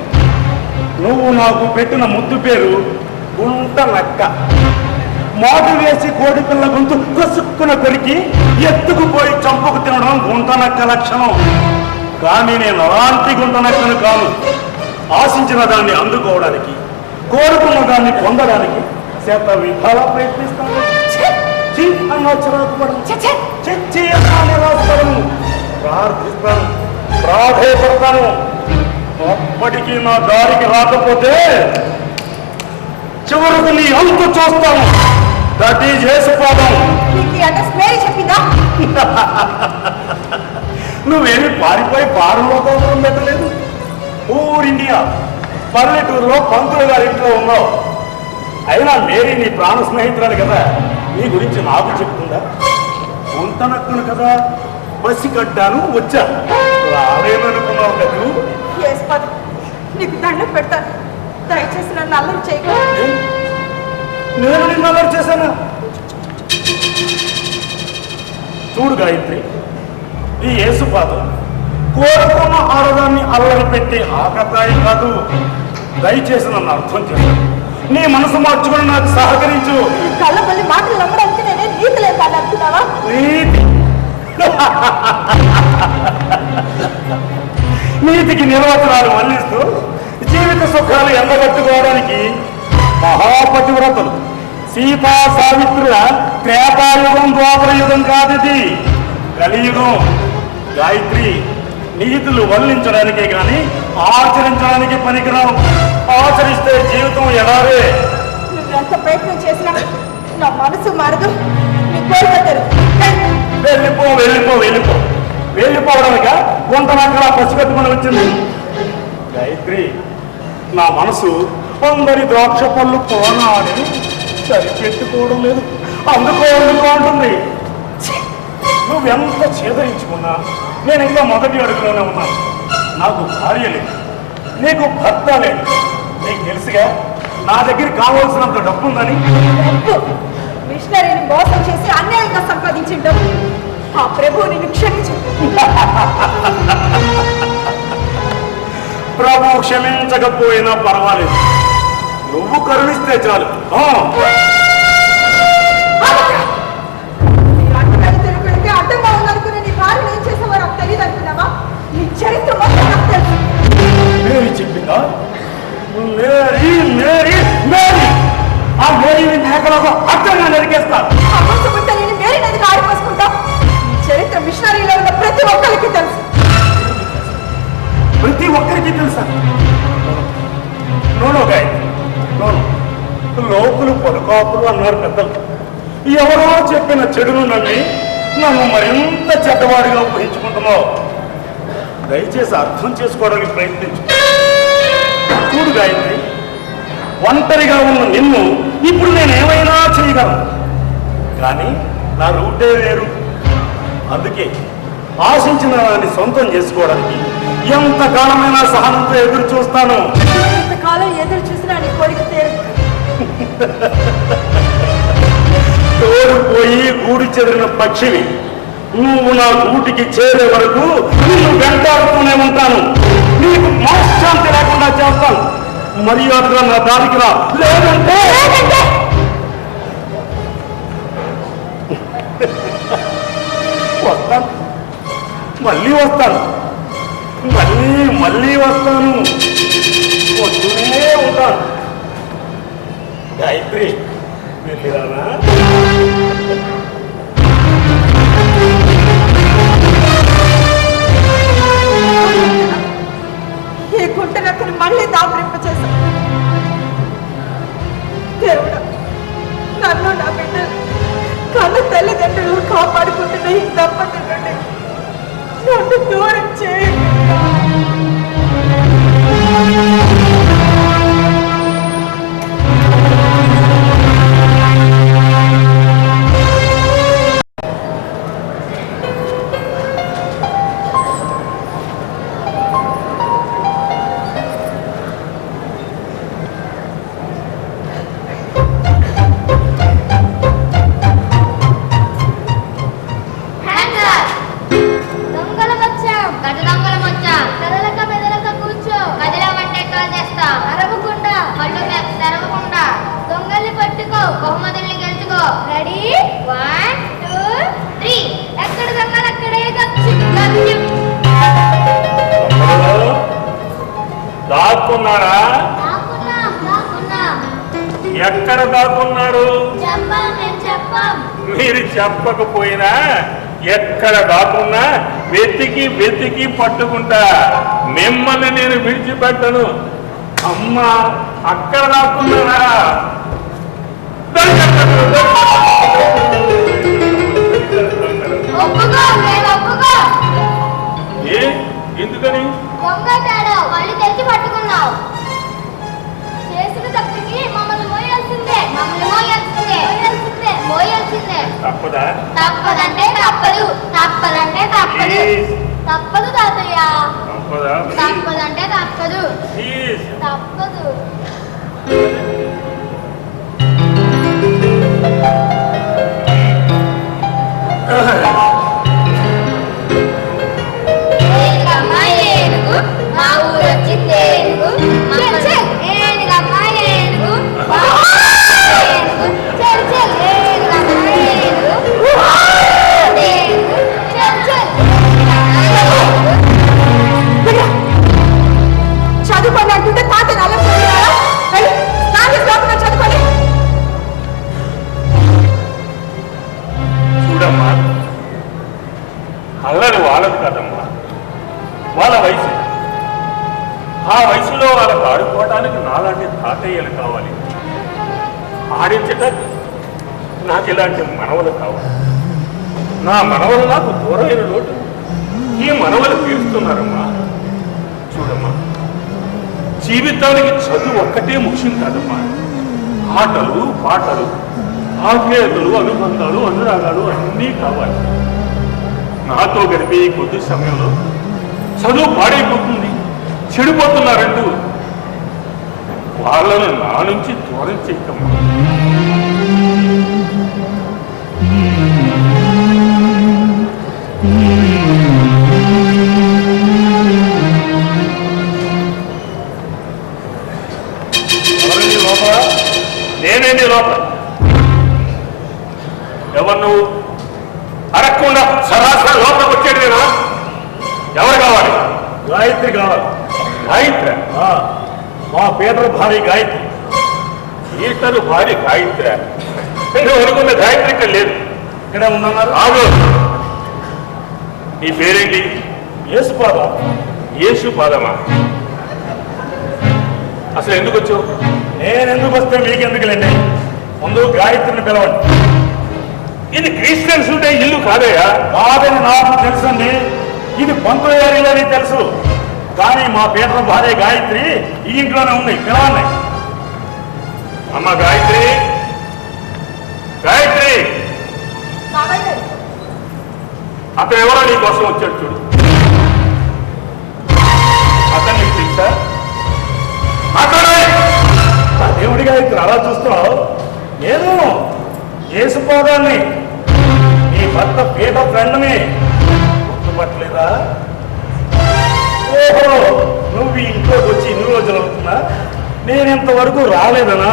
నువ్వు నాకు పెట్టిన ముద్దు పేరు గుంట నక్క. మాటు వేసి కోడి పిల్ల గొంతు కసుక్కున కొరికి ఎత్తుకుపోయి చంపుకు తినడం గుంట నక్క లక్షణం. కానీ నేను అలాంటి గుంట నక్కను కాను. ఆశించిన దాన్ని అందుకోవడానికి, కోరుకున్న దాన్ని పొందడానికి శత విధాలా ప్రయత్నిస్తాను. ఛీ అన్న చిరాకు పడను. చచ్చి అన్న నిరాశపడను. ప్రార్థిస్తాను, ప్రాధేయపడతాను. అప్పటికీ నా దారికి రాకపోతే చివరకు నీ అంతు చూస్తాను. That is Yesupadam. నీకు ఈ అడ్రస్ మేరీ చెప్పిందా? నువ్వేమి పారిపోయి బారులో కోసం పెట్టలేదు. ఊరు ఇండియా పల్లెటూరులో పంతులు గారి ఇంట్లో ఉన్నావు. అయినా మేరీ నీ ప్రాణ స్నేహితురాలు కదా, నీ గురించి నాకు చెప్తుందా? ఉంటనక్కును కదా, బస్సు కట్టాను వచ్చా. రాలేననుకున్నావు కదా. యేసుపాదం, నీకు దండం పెడతాను, దయచేసి నన్ను అల్లరి చేయకూడదు. నేను నిన్ను అల్లరి చేశానా? చూడు గాయత్రి, ఈ యేసుపాదం కోరుకున్న ఆడదాన్ని అల్లరి పెట్టి ఆకతాయి కాదు. దయచేసి నన్ను అర్థం చేశాను. నీ మనసు మార్చుకుని నాకు సహకరించు. కళ్ళ మళ్ళీ మాటలు నమ్మడానికి నేనే నీతి లేదు అనుకున్నావా? నీతి నీతికి నిర్వచనాలు మళ్ళిస్తూ జీవిత సుఖాలు ఎండగట్టుకోవడానికి మహాపతివ్రతలు సీతా సావిత్రుల త్రేతాయుగం ద్వాపరయుగం కాదిది, కలియుగం. గాయత్రి, నీతులు వల్లించడానికే గాని ఆచరించడానికి పనికిరావు. ఆచరిస్తే జీవితం ఎడారే. నువ్వెంత ప్రయత్నం చేసినా నా మనసు మారదు, నీ కోరిక తెరుగు. వెళ్ళిపో వెళ్ళిపో వెళ్ళిపో. వెళ్ళిపోవడానిక గుంటనక్కడ పసిగట్టుకుని వచ్చింది. గాయత్రి, నా మనసు అందరి ద్రాక్ష పళ్ళు కోనాడి సరిపెట్టుకోవడం లేదు. అందుకో అంటుంది. నువ్వెంత చేదరించుకున్నా నేను ఇంకా మొదటి అడుగులోనే ఉన్నాను. నాకు భార్య లేదు, నీకు భర్త లేదు. నీకు తెలుసుగా నా దగ్గర కావాల్సినంత డబ్బు ఉందని. డబ్బు మిషనరీని మోసం చేసి అన్యాయంగా సంపాదించిన డబ్బు ఆ ప్రభువు నిన్ను క్షమించు. ప్రభు క్షమించకపోయినా పర్వాలేదు, నువ్వు కరుణిస్తే చాలు. తిరుగుడికి అడ్డంగా ఉందనుకునే నీ భార్యను ఏం చేసావో నాకు తెలియదు అనుకున్నావా? నీ చరిత్ర మొత్తం నాకు తెలుసు. మేరీ చెప్పిందా? మేరీ మేరీ మేరీ ఆ మేరీని మేకలాగా అడ్డంగా నరికేస్తా. అమ్మసుకుంటే నేను మేరీ నదికి ఆడిపోసుకుంటా. నీ చరిత్ర మిషనరీలో ఉన్న ప్రతి ఒక్కరికి తెలుసు. ప్రతి ఒక్కరికి తెలుసా? నోనో గాయత్రి, నోను. లోకులు పొలకాపులు అన్నారు పెద్దలు. ఎవరో చెప్పిన చెడును నమ్మి నన్ను మరింత చెడ్డవాడిగా ఊహించుకుంటున్నావు. దయచేసి అర్థం చేసుకోవడానికి ప్రయత్నించు. చూడు గాయత్రి, ఒంటరిగా ఉన్న నిన్ను ఇప్పుడు నేనేమైనా చేయగలను, కానీ నా రూటే వేరు. అందుకే ఆశించిన దాన్ని సొంతం చేసుకోవడానికి ఎంతకాలమైనా సహనంతో ఎదురు చూస్తాను. ఇంతకాలం ఎదురు చూసినా నీ కోరిక తీరు. తోడుపోయి గూడు చెదిరిన పక్షిని నువ్వు నా గూటికి చేరే వరకు నిన్ను వెంటాడుతూనే ఉంటాను. నీకు మనశ్శాంతి లేకుండా చేస్తాను. మర్యాదగా నా దారికి రా, లేదంటే వస్తాను, మళ్ళీ వస్తాను, మళ్ళీ వస్తాను, వస్తూనే ఉంటాను. గాయత్రి, వెళ్ళిరానా? ఈ గుంటనక్కని మళ్ళీ దాపరింప చేశాను. దేవుడా, నన్ను నా బిడ్డలు కన్న తల్లిదండ్రులు కాపాడుకుంటున్న ఈ దంపతుల నుండి నన్ను దూరం చేయకుండా. దాక్కున్నారా? ఎక్కడ దాక్కున్నారు? మీరు చెప్పకపోయినా ఎక్కడ దాక్కున్నా వెతికి వెతికి పట్టుకుంటా. మిమ్మల్ని నేను విడిచిపెట్టను. అమ్మా, అక్కడ దాక్కున్నారా? ఏ ఎందుకని? వాళ్ళు తెచ్చి పట్టుకున్నావు. చేసిన తప్పుకి మమ్మల్ని మోయాల్సిందే. తప్పదా? తప్పదంటే తప్పదు. తప్పదంటే తప్పదు. తప్పదు తాతయ్య. తప్పదా? తప్పదంటే తప్పదు. ప్లీజ్. తప్పదు. ఏనుగమ్మా ఏనుగు, మా ఊరు వచ్చింది ఏనుగు. ఏనుగమ్మా ఏనుగు, మా ఊరు ఏనుగు. చల్ చల్ ఏనుగమ్మా ఏనుగు, ఏనుగు. చల్ చల్ చదువుకొని అంటుంటే తాత అలా చదువుకొని చూడమ్మా, అల్లరి వాళ్ళది కాదమ్మా, వాళ్ళ వయసు. ఆ వయసులో వాళ్ళకు ఆడుకోవడానికి నాలాంటి తాతయ్యలు కావాలి. ఆడించట నాకు ఇలాంటి మనవలు కావాలి. నా మనవలు నాకు దూరమైన లోటు ఈ మనవలు తీరుస్తున్నారమ్మా. చూడమ్మా, జీవితానికి చదువు ఒక్కటే ముఖ్యం కాదమ్మా. ఆటలు, పాటలు, ఆప్యాయతలు, అనుబంధాలు, అనురాగాలు అన్నీ కావాలి. నాతో గడిపే ఈ కొద్ది సమయంలో చదువు పాడైపోతుంది, చెడిపోతున్నారంటూ వాళ్ళను నా నుంచి దూరం చేయకమ్మా. ఎవరండి లోపల? నేనేంటి లోపల? ఎవరు నువ్వు? అడగకుండా సరాసరి లోపలికి వచ్చేటేనా? ఎవరు కావాలి? గాయత్రి కావాలి. గాయత్రి? మా పీటర్ భార్య గాయత్రి. ఈతరు భార్య గాయత్రి? నువ్వు అనుకున్న గాయత్రి ఇక్కడ లేదు. ఇక్కడే ఉందన్నారు. ఆగు. నీ పేరేంటి? యేసుపాద. యేసుపాదమా? అసలు ఎందుకు వచ్చావు? నేనెందుకు వస్తే మీకెందుకులేండి. ముందు గాయత్రిని పిలవండి. ఇది క్రిస్టియన్స్ ఉండే ఇల్లు కాదయ్యా. కాదని నాకు తెలుసండి. ఇది పంతుల ఏరియాలని తెలుసు. కానీ మా పీటర్ భార్య గాయత్రి ఈ ఇంట్లోనే ఉంది. పిలవండి. అమ్మ గాయత్రి, గాయత్రి, అతను ఎవరో నీ కోసం వచ్చాడు చూడు. అతను నీకు తెలుసా? ఆ దేవుడి గాయత్రి అలా చూస్తున్నావు. నేను యేసుపాదాన్ని, నీ భర్త పీటర్ ఫ్రెండ్ని గుర్తుపట్టలేదా? ఓహో, నువ్వు ఈ ఇంట్లోకి వచ్చి ఇన్ని రోజులు అవుతున్నా? నేను ఇంతవరకు రాలేదనా?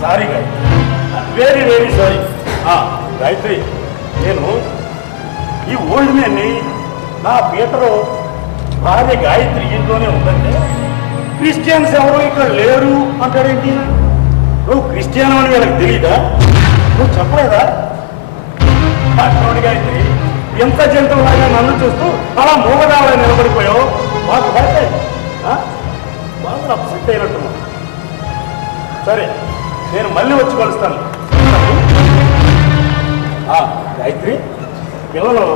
Sorry Gayatri, very very sorry. Gayatri, నేను ఈ ఓల్డ్ మ్యాన్ని, నా పీటరు భార్య గాయత్రి ఇంట్లోనే ఉందంటే క్రిస్టియన్స్ ఎవరు ఇక్కడ లేరు అంటాడేంటి? నువ్వు క్రిస్టియన్ అని వీళ్ళకి తెలీదా? నువ్వు చెప్పలేదా? గాయత్రి, ఎంత జంతువులాగా నన్ను చూస్తూ అలా మూగదావలా నిలబడిపోయావు. మాకు భర్తే బాగా అప్సెట్ అయినట్టున్నా. సరే, నేను మళ్ళీ వచ్చి కలుస్తాను. గాయత్రి, పిల్లలు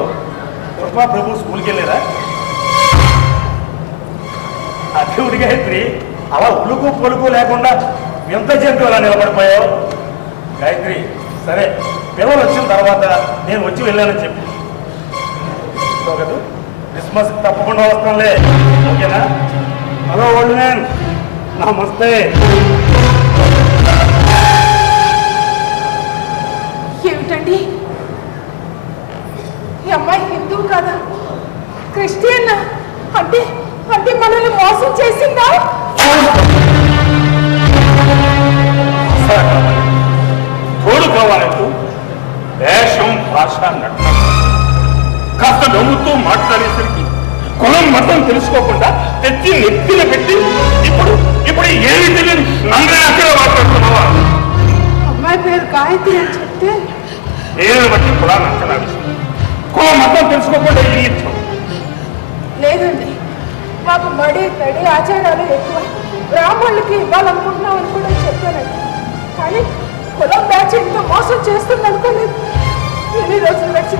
కృష్ణా ప్రభు స్కూల్కి వెళ్ళారా? దేవుడి గాయత్రి, అలా ఉలుకు పలుకు లేకుండా ఎంత జంతువు అలా నిలబడిపోయావు. గాయత్రి, సరే, పిల్లలు వచ్చిన తర్వాత నేను వచ్చి వెళ్ళానని చెప్పు. కదా, క్రిస్మస్ తప్పకుండా వస్తానులే. ఓకేనా? హలో ఓల్డ్ మ్యాన్, నమస్తే. ఏమిటండి, ఈ అమ్మాయి హిందువు కాదా, క్రిస్టియన్? అంటే అంటే మనల్ని మోసం చేసిందా? తోడు కావాలంటూ వేషం, భాష, నటన కాస్త నవ్వుతూ మాట్లాడేసరికి కులం మతం తెలుసుకోకుండా తెచ్చి నెత్తిన పెట్టి ఇప్పుడు ఇప్పుడు ఏమి తెలియని నంగనాకలో మాట్లాడుతున్నావా? అమ్మాయి పేరు గాయత్రి అని చెప్తే ఏమి బట్టి కులాన్ని అంచనా విషయం కులం మతం తెలుసుకోకుండా ఏమి ఇచ్చావు? లేదండి, మాకు మడి తడి ఆచారాలు ఎక్కువ, బ్రాహ్మణులకి ఇవ్వాలనుకుంటున్నామని కూడా చెప్పానండి. కానీ కులం బ్యాచ్ ఇంత మోసం చేస్తుంది అనుకోలేదు. ఎన్ని రోజులు వచ్చి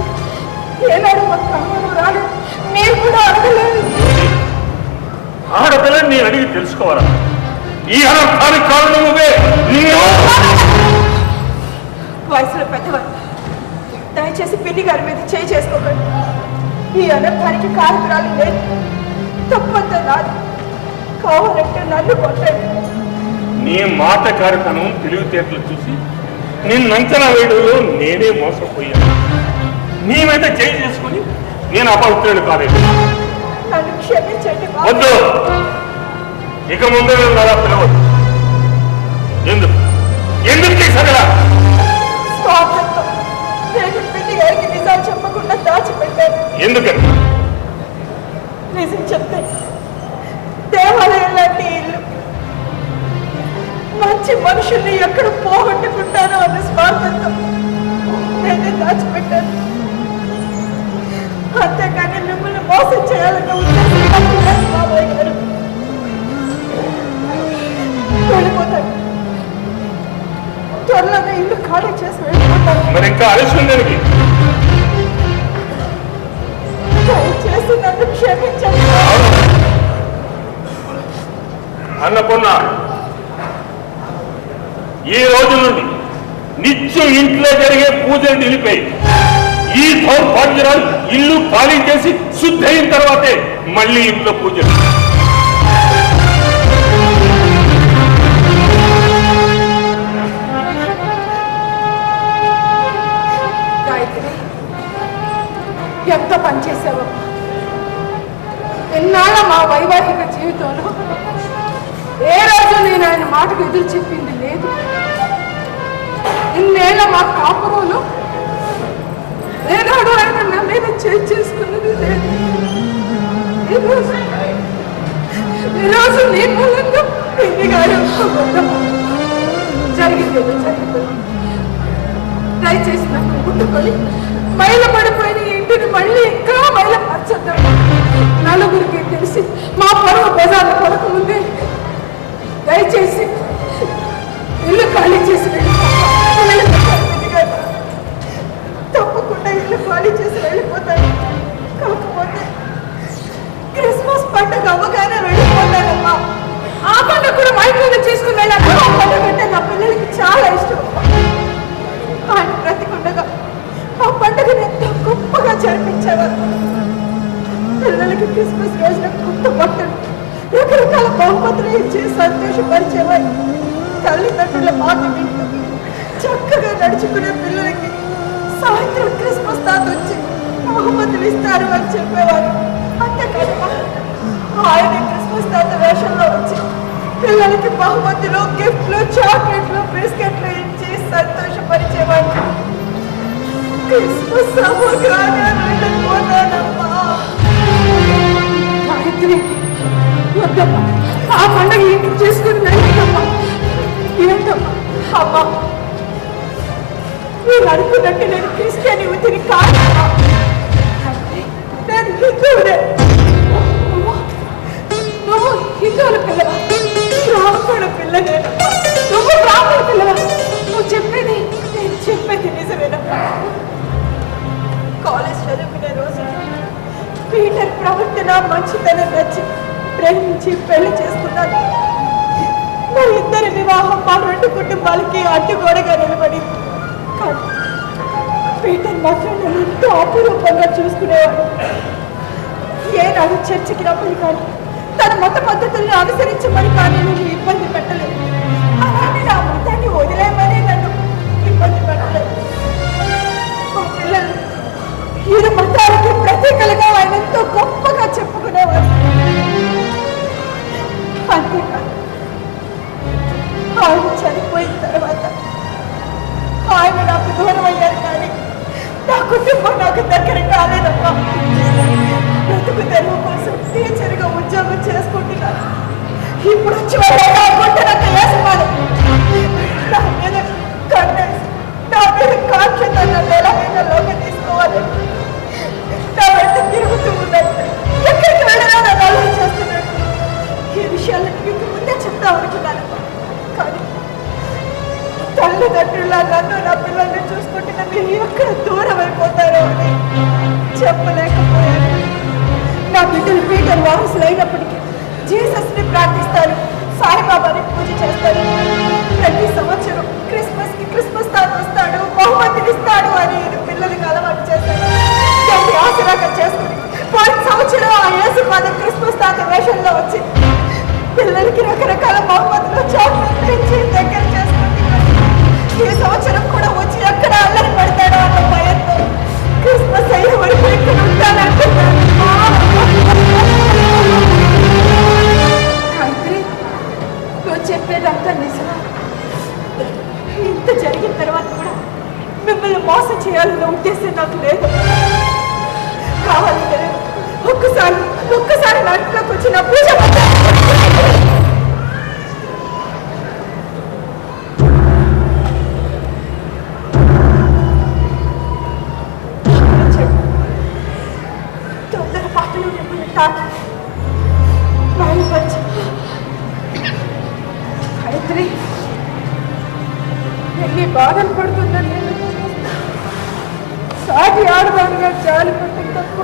ఏనాడు మాకు అనుమానం రాలేదు, మీరు కూడా అడగలేదు. ఆడపిల్లని నేను అడిగి తెలుసుకోవాలా? ఈ అనర్థానికి కారణం నువ్వే. వయసులో పెద్దవారు, దయచేసి పిల్లి గారి మీద చేయి చేసుకోకండి. ఈ అనర్థానికి కారకురాలు లేదు, తప్పంతా నాది. కావాలంటే నన్ను కొట్టండి. నీ మాట కార్యక్రమం తెలివితేటలు చూసి నిన్నంచనా వేయడంలో నేనే మోసపోయాను. నీ మీద చేయి చేసుకుని నేను అపవిత్రుడు కాలేదు. నన్ను క్షమించండి. వద్దు, ఇక ముందే అలా పిలవద్దు. ఎందుకు ఎందుకు చేశారా? స్వార్థంతో నేను పిల్లి గారికి నిజాలు చెప్పకుండా దాచిపెట్టాను. ఎందుకని? నిజం చెప్తే దేవాలయం లాంటి ఇల్లు, మంచి మనుషుల్ని ఎక్కడ పోగొట్టుకుంటానో అన్న స్వార్థంతో నేనే దాచిపెట్టాను. అంతేకాని మిమ్మల్ని మోసం చేయాలన్న ఉద్దేశం నాకు లేదు బాబాయ్ గారు. వెళ్ళిపోతాను, త్వరలోనే ఇల్లు ఖాళీ చేసి వెళ్ళిపోతాను. మరి ఇంకా ఆలస్యం దానికి దయచేసి నన్ను క్షమించండి. అన్నపూర్ణ, ఈ రోజు నుండి నిత్యం ఇంట్లో జరిగే పూజలు నిలిపాయి. ఈ దౌర్భాగ్యరాలు ఇల్లు ఖాళీ చేసి శుద్ధి అయిన తర్వాతే మళ్ళీ ఇంట్లో పూజలు. గాయత్రి, ఎంత పనిచేసావు. ఎన్నాళ్ళ మా వైవాహిక జీవితంలో ఏ రోజు నేను ఆయన మాటకు ఎదురు చెప్పింది లేదు. ఇన్నేళ్ళ మా కాపురంలో ఏనాడు ఆయన నా మీద చేసుకున్నది లేదు. ఈరోజు నీ మూలంగా పిన్ని గారు జరిగింది జరిగింది. దయచేసి నాకు గుట్టుకొని మైల పడిపోయిన ఇంటిని మళ్ళీ ఇంకా మైల పరచద్దాం. నలుగురికి తెలిసి మా పరువు బజార్ల కొరకు ముందే దయచేసి ఇల్లు ఖాళీ చేసి తప్పకుండా ఇల్లు ఖాళీ చేసి వెళ్ళిపోతాను. కాకపోతే క్రిస్మస్ పండుగ అవ్వగానే వెళ్ళిపోతానమ్మా. ఆ పండుగ కూడా మా ఇంట్లో చేసుకుని వెళ్ళాలి. ఆ పండుగ అంటే నా పిల్లలకి చాలా ఇష్టం. ఆయన బ్రతికుండగా ఆ పండుగను ఎంతో గొప్పగా జరిపించేవారు. పిల్లలకి క్రిస్మస్ రోజున కొత్త బట్టలు, రకరకాల బహుమతులు ఇచ్చి సంతోషపరిచేవారు. తల్లిదండ్రుల మాట వింటూ చక్కగా నడుచుకునే పిల్లలకి సాయంత్రం క్రిస్మస్ తాత వచ్చి బహుమతులు ఇస్తారు అని చెప్పేవారు. అంతేకాదు, ఆయన క్రిస్మస్ తాత వేషంలో వచ్చి పిల్లలకి బహుమతులు, గిఫ్ట్లు, చాక్లెట్లు, బిస్కెట్లు ఇచ్చి సంతోషపరిచేవారు. క్రిస్మస్ అవ్వగానే వెళ్ళిపోతానమ్మా. గాయత్రి, వద్దమ్మా, ఆ పండుగ ఇంటికి చేసుకుని వెళ్ళమ్మా. ఏంటమ్మా అమ్మా, మీరు అనుకున్నట్టు నేను క్రిస్టియన్ యువతిని కాదమ్మా. నేను హిందువునే. నువ్వు హిందువుల పిల్లవా? బ్రాహ్మణ పిల్లనే. నువ్వు బ్రాహ్మణ పిల్లవా? నువ్వు చెప్పేది నేను చెప్పేది నిజమేనమ్మా. కాలేజ్ చదువుకునే రోజు పీటర్ ప్రవర్తన మంచితనం నచ్చి ప్రేమించి పెళ్లి చేసుకున్నాను. మా ఇద్దరి వివాహం మా రెండు కుటుంబాలకి అడ్డుగోడగా నిలబడింది. కానీ పీటర్ మాత్రం నన్ను ఎంతో అపురూపంగా చూసుకునేవాడు. ఏనాడు చర్చికి రమ్మని కానీ తన మత పద్ధతులను అనుసరించమని కానీ నేను ఇబ్బంది పెట్టలేదు. అలానే నా మతాన్ని వదిలేమని నన్ను ఇబ్బంది పెట్టలేదు. మా పిల్లలు ఇరు మతాలకి ప్రతీకలుగా ఆయన ఎంతో గొప్పగా చెప్పుకునేవారు. అంతేకాదు, ఆయన చనిపోయిన తర్వాత ఆయన నాకు దూరం అయ్యారు. కానీ నా కుటుంబం నాకు దగ్గర కాలేదమ్మా. బ్రతుకు తెరువు కోసం ఇప్పుడు వచ్చి గుంటనంత వేసమాడు నా మీద కన్నేసి నా మీద కాక్షత నన్ను ఎలాగైనా లోకి తీసుకోవాలి నా వెంట తిరుగుతూ ఉన్నాడు ఎక్కడికి వెళ్ళినా నన్ను అలా చేస్తున్నాడు ఈ విషయాలను మీకు ముందే చెప్తాం అనుకున్నాను కానీ తల్లిదండ్రుల నన్ను నా పిల్లల్ని చూసుకుంటున్న మీరు ఎక్కడ దూరం అయిపోతారో అని చెప్పలేకపోయాను నా బిడ్డలు పీటర్ వారసులు అయినప్పటికీ జీసస్ ని ప్రార్థిస్తారు సాయిబాబాని పూజ చేస్తారు ప్రతి సంవత్సరం క్రిస్మస్ తాను వస్తాడు బహుమతిని ఇస్తాడు అని పిల్లలకి అలవాటు చేస్తాడు దాన్ని ఆసరాగా చేసుకుని పోయిన సంవత్సరం ఆ యేసుపాద క్రిస్మస్ తాత వేషంలో వచ్చి పిల్లలకి రకరకాల బహుమతులు చాక్లెట్లు ఇచ్చి దగ్గర చేసుకుంటున్నాడు ఈ సంవత్సరం కూడా వచ్చి ఎక్కడ అల్లరి పడతాడో అన్న భయంతో క్రిస్మస్ అయ్యే వరకు ఇక్కడ ఉంటానంటున్నాను నువ్వు చెప్పేదంతా నిజమా ఇంత జరిగిన తర్వాత కూడా మిమ్మల్ని మోసం చేయాలన్న ఉద్దేశం నాకు లేదు కావాలంటే ఒక్కసారి నా ఇంట్లోకి వచ్చి నా పూజ తొందర పాటలు మిమ్మల్ని తాకి బయలుపరిచి గాయత్రి ఎన్ని బాధలు పడుతుందని నేను సాటి ఆడదానిగా జాలి పట్టిన తప్ప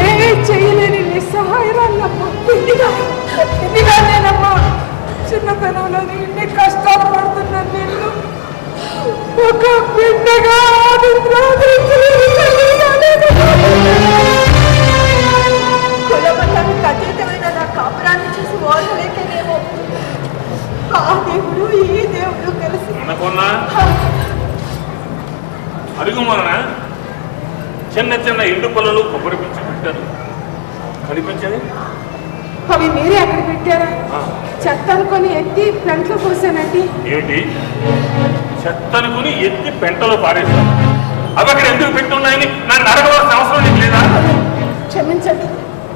ఏమీ చేయలేని నిస్సహాయరాలమ్మ ఇంటిగా నేనమ్మా చిన్నతనంలో ఇన్ని కష్టాలు పడుతున్నాను నేను ఒక బిడ్డగా కులమతానికి అతీతమైన నా కాపురాన్ని చూసి ఓర్వలేకనేమో ఆ దేవుడు ఈ దేవుడు కలిసి అడుగు మొన్న చిన్న చిన్న ఎండు పొలలు కొబ్బరి పిచ్చి పెట్టారు కనిపించని అవి మీరే అక్కడ పెట్టారా చెత్త అనుకొని ఎత్తి ఫ్రంట్లో పోసానండి ఏమిటి చెత్త అనుకుని ఎత్తి పెంటలో పారేశాను అవి అక్కడ ఎందుకు పెట్టున్నాయని నన్ను అడగవలసిన అవసరం నీకు లేదా క్షమించండి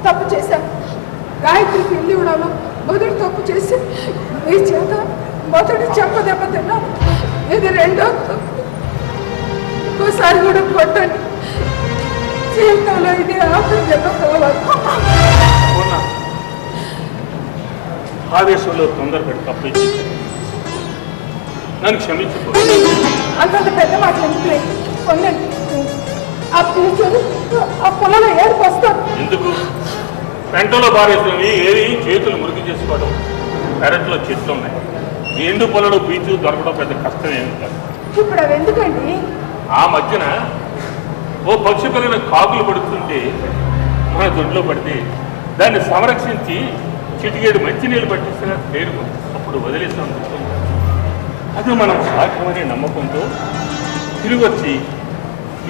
తప్పు చేశాను గాయత్రికి ఇల్లు ఇవ్వడంలో మొదటి తప్పు చేసి మీ చేత మొదటి చెప్పదెబ్బ తిన్నాను ఇది రెండో తప్పు ఇంకోసారి కూడా కొట్టండి జీవితంలో ఇది ఆఖరి దెబ్బ కావాలి ఆవేశంలో తొందర పెట్టి తప్పించి నన్ను క్షమించుకో అంతంత పెద్ద మాట ఎందుకులేదు కొనండి ఆ పిలిచోడు ఆ పొలంలో ఏడుపు వస్తాను ఎందుకు పెంటలో బారేసినవి ఏది చేతులు మురికి చేసుకోవడం పెరట్లో చెట్లు ఉన్నాయి ఎండు పొలలు బీచు దొరకడం పెద్ద కష్టం ఏమి కాదు ఇప్పుడు అవి ఎందుకండి ఆ మధ్యన ఓ పక్షి కలిగిన కాకులు పడుతుంటే మన దొడ్లో పడితే దాన్ని సంరక్షించి చిటికేడు మంచినీళ్ళు పట్టిస్తున్న పేరు అప్పుడు వదిలేసాం అది మనం సాధ్యమనే నమ్మకంతో తిరిగి వచ్చి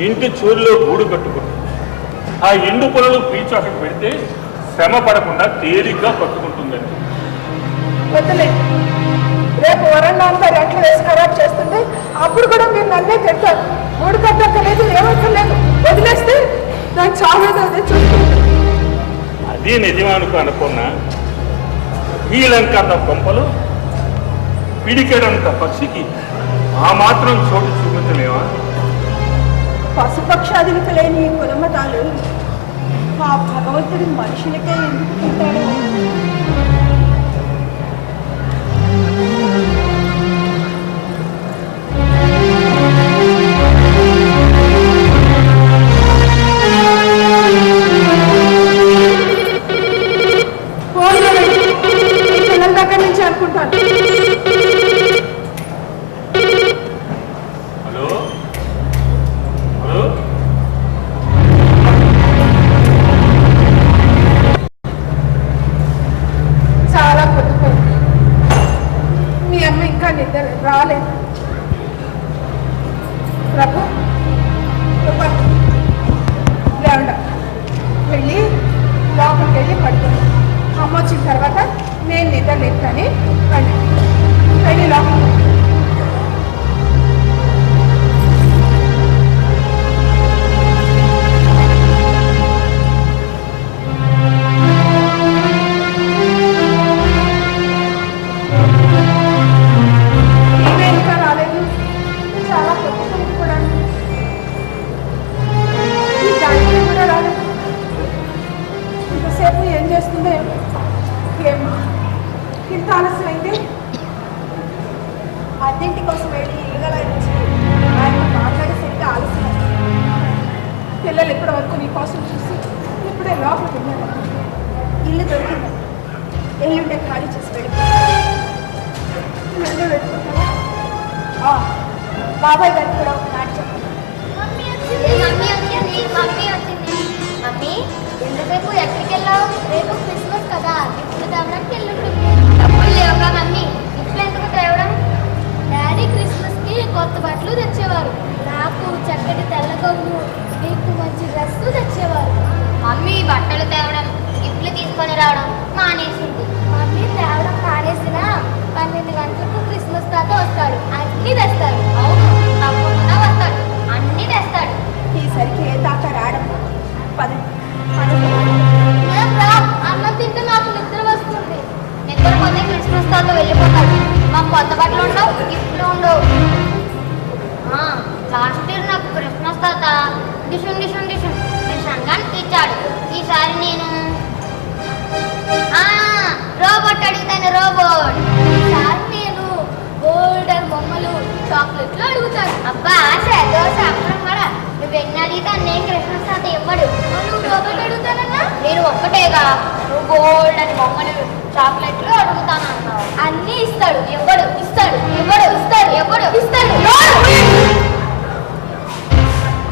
ఇంటి చూరులో గూడు కట్టుకుంటాం ఆ ఎండు పొలలు పీచు అక్కడ పెడితే శ్రమ పడకుండా తేలిగ్గా పట్టుకుంటుందని వద్దులే రేపు వరండా అంతా రెట్లు వేసి ఖరాబ్ చేస్తుంటే అప్పుడు కూడా మీరు నన్నే తింటారు మూడు కట్టక్కర్లేదు ఏమక్కర్లేదు వదిలేస్తే నాకు చాలా అదే చూసుకుంటాను అది నిజమనుకో అనుకున్నా వీళ్ళంకంత కొంపలు పిడికేడంత పక్షికి ఆ మాత్రం చోటు చూపించలేవా పశుపక్షాదులకు లేని ఈ కులమతాలు ఆ భగవంతుడి మనుషులకే ఎందుకు తింటాడో పిల్లల దగ్గర నుంచి అనుకుంటాను హలో హలో చాలా పొద్దుపోయింది మీ అమ్మ ఇంకా నిద్ర రాలేదు ప్రభు లేవండా వెళ్ళి లోపలికి వెళ్ళి పడుతుంది అమ్మ వచ్చిన తర్వాత నేను నిద్ర లేస్తాను వెళ్ళి లోపలికి ఇంత ఆలస్యమైంది? అద్దెంటి కోసం వెళ్ళి ఇల్లుగల నుంచి ఆయన మాట్లాడేసరికి ఆలస్యం. పిల్లలు ఇప్పటి వరకు నీ కోసం చూసి ఇప్పుడే లోపలికి వెళ్ళారు. ఇల్లు దొరికింది. ఎల్లుండే ఖాళీ చేసి వెళ్ళిపోతావా? బాబాయ్ గారికి కూడా ఒక మాట చెప్పండి. మమ్మీ వచ్చింది. మమ్మీ ఎంతసేపు ఎక్కడికి వెళ్ళావు? రేపు క్రిస్మస్ కదా, గిఫ్ట్లు తేవడానికి వెళ్ళుంటుంది. డబ్బులు లేవుగా మమ్మీ, గిఫ్ట్లు ఎందుకు తేవడం? డాడీ క్రిస్మస్ కి కొత్త బట్టలు తెచ్చేవారు. నాకు చక్కటి తెల్ల గొంగు, నీకు మంచి డ్రెస్ తెచ్చేవారు. మమ్మీ బట్టలు తేవడం, గిఫ్ట్లు తీసుకొని రావడం మానేసింది. మమ్మీ తేవడం మానేసిన 12 గంటలకు క్రిస్మస్ తాత వస్తాడు, అన్ని తెస్తాడు. అవును, తప్పకుండా వస్తాడు, అన్ని తెస్తాడు. ఈసరికి ఏ తాత రావడం పదండి. అన్నం తింటే నాకు నిద్ర వస్తుంది. నిద్రపోతే క్రిస్మస్ తాత వెళ్ళిపోతాడు. మాకు కొత్త బట్టలు ఉండవు, గిఫ్ట్లు ఉండవు. లాస్ట్ ఇయర్ నాకు క్రిస్మస్ తాత డిషన్ సంఘానికి ఇచ్చాడు. ఈసారి నేను రోబోట్ అడుగుతాను. రోబోట్. ఈసారి నేను గోల్డెన్ బొమ్మలు, చాక్లెట్లు అడుగుతాను. అబ్బా ఆశ, దోశ, అప్పుడు కూడా నువ్వు ఎన్ని అడిగితే అన్నీ క్రిస్మస్ తాత ఇవ్వడు. నువ్వు రోబోట్ అడుగుతానన్నా నేను ఒక్కటేగా. నువ్వు గోల్డెన్ బొమ్మలు, చాక్లెట్లు అడుగుతాను అన్నావు. అన్నీ ఇస్తాడు, ఇవ్వడు. ఇస్తాడు, ఇవ్వడు. ఇస్తాడు, ఇవ్వడు. ఇస్తాడు.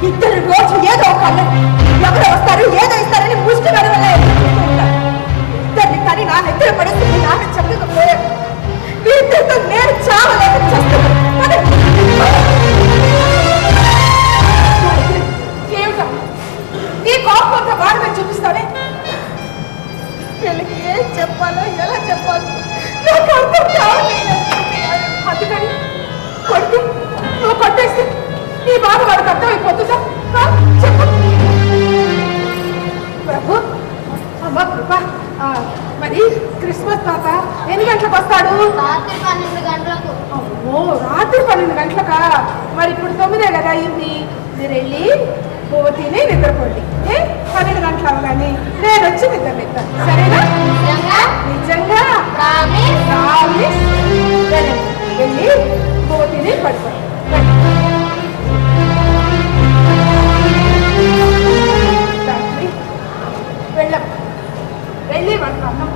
ఇద్దరు రోజు ఏదో ఒక ఎవరు వస్తారు ఏదో ఇస్తారని ముష్టి వల్ల ఇద్దరిని కానీ నా నిద్ర పడేస్తుంది. నాన్న చెప్పకపోయాడు. వీరిద్దరితో నేను చావలేక ఏమిటా నీ కోపం అంతా వాడి మీద చూపిస్తానే? వీళ్ళకి ఏం చెప్పాలో ఎలా చెప్పాలో నాకు అర్థం కావట్లేదు. అందుకని కొడుకు నువ్వు కొట్టేస్తే నీ బాధ వాడికి అర్థమైపోతుందా? చెప్పు ప్రభు. అమ్మ కృప, మరి క్రిస్మస్ తాత ఎన్ని గంటలకు వస్తాడు? రాత్రి 12 గంటలకు. ఓ, రాత్రి 12 గంటలకా? మరి ఇప్పుడు 9 కదా అయింది. మీరు వెళ్ళి పువ్వు తిని నిద్రపోండి. 12 గంటలు అవగానే నేను వచ్చి నిద్రపోతాను, సరేనా? నిజంగా ప్రామిస్. వెళ్ళి పువ్వు తిని పడుకోండి. వెళ్ళి వాళ్ళకి అన్నం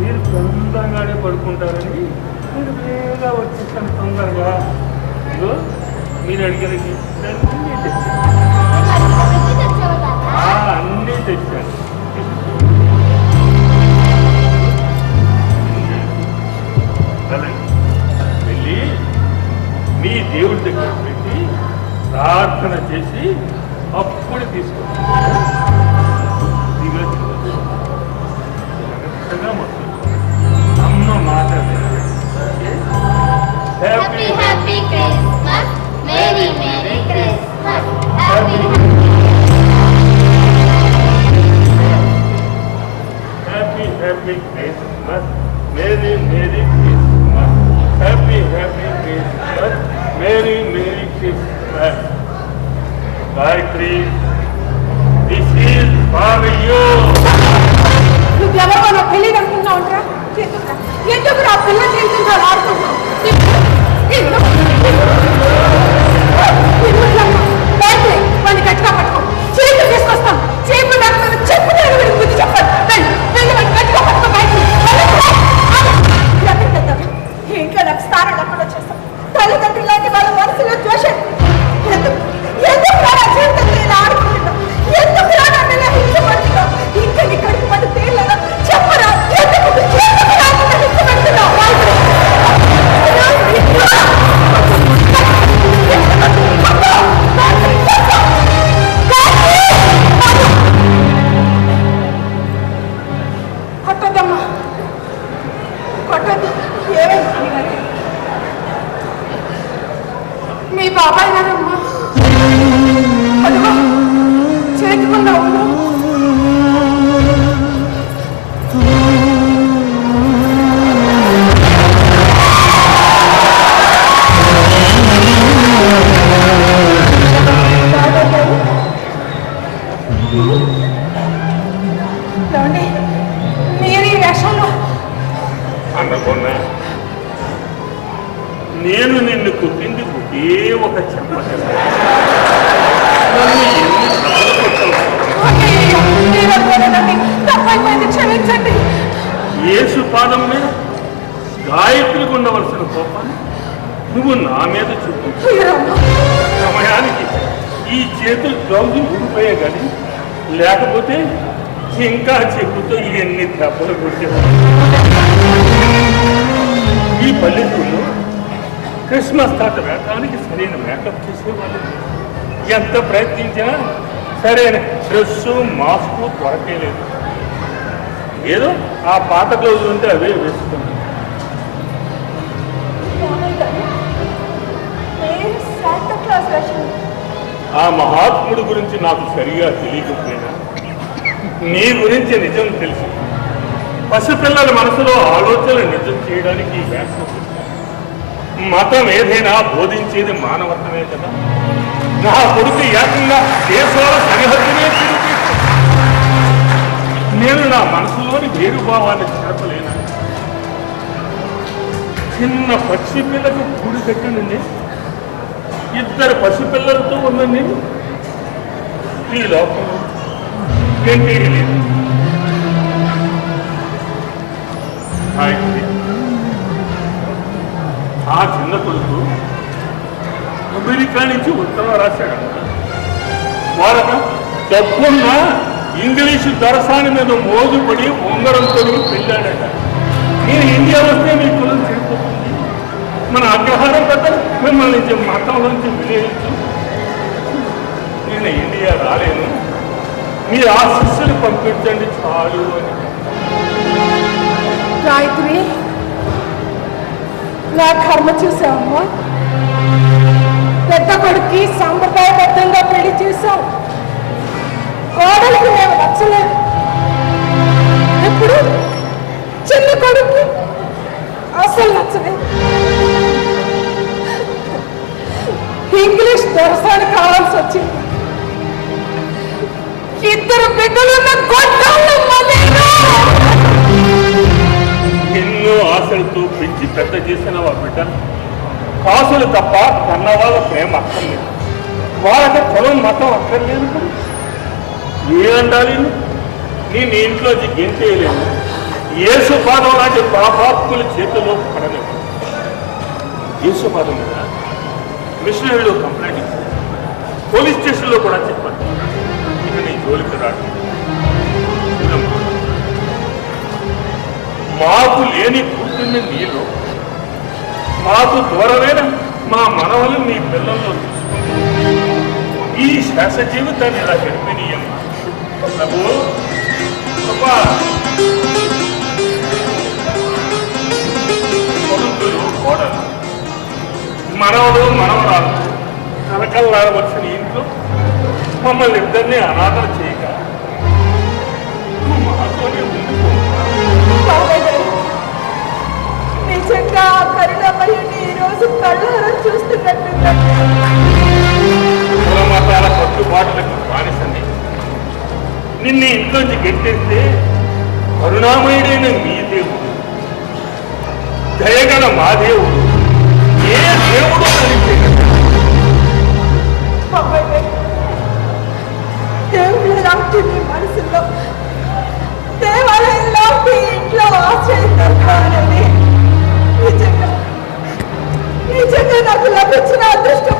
మీరు తొందరగానే పడుకుంటారని మీరు వేగా వచ్చేస్తాను తొందరగా. ఇదో మీరు అడిగిన అన్నీ తెచ్చాను. వెళ్ళి మీ దేవుడి దగ్గర పెట్టి ప్రార్థన చేసి అప్పుడు తీసుకోండి. అమ్మ మాట happy happy Christmas, merry merry Christmas, happy happy happy Christmas, merry merry Christmas, happy happy Christmas, merry merry Christmas. Gayatri, this is for you. నువ్వెవరో నాకు తెలియదు అనుకున్నా ఉంటా. ఎందుకు నా పిల్ల జీవితంతో ఆడుకుంటున్నావు? వాడిని గట్టిగా పట్టుకో, చేతులు తీసుకొస్తాం. చేతులు నాకు చెప్పు బుద్ధి చెప్పాలి. వాడిని గట్టిగా పట్టుకో. ఇంట్లో నాకు స్థానం లేకుండా చేస్తాం. తల్లిదండ్రులు లాంటి వాళ్ళ మనసులో ద్వేషం ఎందుకు జీవితంతో ఇలా ఆడుకుంటున్నావు? ఎందుకు నన్ను ఇలా హింసపడుతున్నావు? ఇంకా నీ కడుపు పట్టు తేలేదా? చెప్పరా, ఎందుకు హింసపడుతున్నావు? కొట్టద్దు. ఏమైంది? మీ బాబాయ్ గారమ్మా అదిగో చేతుకున్న ఊరు. మీరు ఈ వేషంలో అన్నపూర్ణ, నేను నిన్ను కుట్టింది ఒకే ఒక చెంప కదా. నన్ను ఎన్ని సార్లు కొట్టావు? తప్పైపోయింది, క్షమించండి. యేసు పాదం మీద గాయకులకు ఉండవలసిన కోపాన్ని నువ్వు నా మీద చూపు. సమయానికి ఈ చేతులు గ్లౌజులు ఊడిపోయా కానీ లేకపోతే ఇంకా చెప్పుతో ఎన్ని దెబ్బలు కొట్టేవాడు. ఈ పల్లెటూరులో క్రిస్మస్ తాత వేటానికి సరైన మేకప్ చేసేవాళ్ళు. ఎంత ప్రయత్నించినా సరైన డ్రెస్సు మాస్కు దొరకే లేదు. ఏదో ఆ పాత గ్లౌజులు ఉంటే అవే వేసుకున్నాను. ఆ మహాత్ముడి గురించి నాకు సరిగా తెలియకపోయినా నీ గురించి నిజం తెలుసు. పసిపిల్లల మనసులో ఆలోచనలు నిజం చేయడానికి ఈ వేషం. మతం ఏదైనా బోధించేది మానవత్వమే కదా. నా కొడుకు ఏకంగా దేశాల సరిహద్దునే తిరిగి నేను నా మనసులోని వేరుభావాన్ని చేరపలేను. చిన్న పక్షి పిల్లకు కూడి కట్టనుండి ఇద్దరు పసిపిల్లలతో ఉన్న నేను ఈ లోకంలో గంటేది లేదు. ఆ చిన్న కొడుకు అమెరికా నుంచి ఉత్తరం రాశాడంట. వాళ్ళక డబ్బున్న ఇంగ్లీషు దరసాని మీద మోజుపడి ఉంగరం తొలిగి పెళ్ళాడట. నేను ఇండియా వస్తే మీ కులం చెడిపోతుంది, మన అగ్రహారం పెద్దలు మిమ్మల్ని మతంలో నుంచి వినియోగించు. నేను ఇండియా రాలేను, మీరు ఆ శిష్యులు పంపించండి చాలు అని. గాయత్రి, నా కర్మ చూసావమ్మా. పెద్ద కొడుక్కి సాంప్రదాయబద్ధంగా పెళ్లి చేశావు. కోడలికి మేము నచ్చలేదు. ఇప్పుడు చిన్న కొడుకు అసలు నచ్చలేదు. ఇంగ్లీష్ దర్శనం కావాల్సి వచ్చింది. ఇద్దరు బిడ్డలున్న గొడ్డళ్ళు ఎన్నో ఆశలతో పెంచి పెద్ద చేసిన ఆ బిడ్డ కాసులు తప్ప కన్నవాళ్ళ ప్రేమ అక్కర్లేదు. వాళ్ళకి పొలం మతం అక్కర్లేదు. ఏమంటాలి? నేను ఇంట్లోంచి గెంతేయలేను. యేసు పాదం లాంటి పాపాత్ముల చేతిలో పడలేదు. యేసు పాదం మీద మిషనరీలో కంప్లైంట్ ఇచ్చారు, పోలీస్ స్టేషన్లో కూడా చెప్పాను. ఇక నీ జోలికి రాడు. మాకు లేని కూతుర్ని నీలో, మాకు దూరమైన మా మనవలు నీ పిల్లల్లో చూసుకుంది. ఈ శ్వాస జీవితాన్ని ఇలా గడిపినీయమ్మా. ప్రభు కొడుకులు కోడలు మనవడు మనవరాలు కలకల్లాడవలసిన ఇంట్లో మమ్మల్ని ఇద్దరినీ అనాథన చేయక మాతోనే ఉండిపో. నిజంగా కరుణమయుని ఈ రోజు కళ్ళారా చూస్తున్నట్టుగా కుల మతాల కట్టుబాట్లకు బానిసండి. నిన్ను ఇంట్లోంచి గెట్టేస్తే కరుణామయుడైన మీ దేవుడు, దయగల మా దేవుడు, ఏ దేవుడు దేవుడు లాంటి మీ మనసులో దేవాలయం లాంటి ఇంట్లో ఆశ్రయం దొరకాలని నిజంగా నిజంగా నాకు లభించిన అదృష్టం.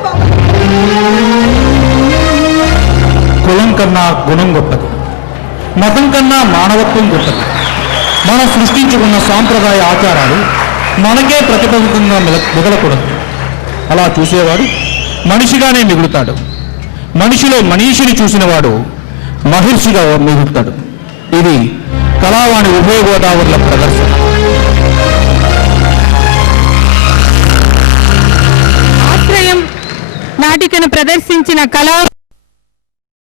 కులం కన్నా గుణం గొప్పది, మతం కన్నా మానవత్వం గొప్పది. మనం సృష్టించుకున్న సాంప్రదాయ ఆచారాలు మనకే ప్రతిబంధకంగా మిగలకూడదు. అలా చూసేవాడు మనిషిగానే మిగులుతాడు. మనిషిలో మనీషిని చూసినవాడు మహర్షిగా మిగులుతాడు. ఇది కళావాణి ఉభయ గోదావరుల ప్రదర్శన. ధాటికను ప్రదర్శించిన కళా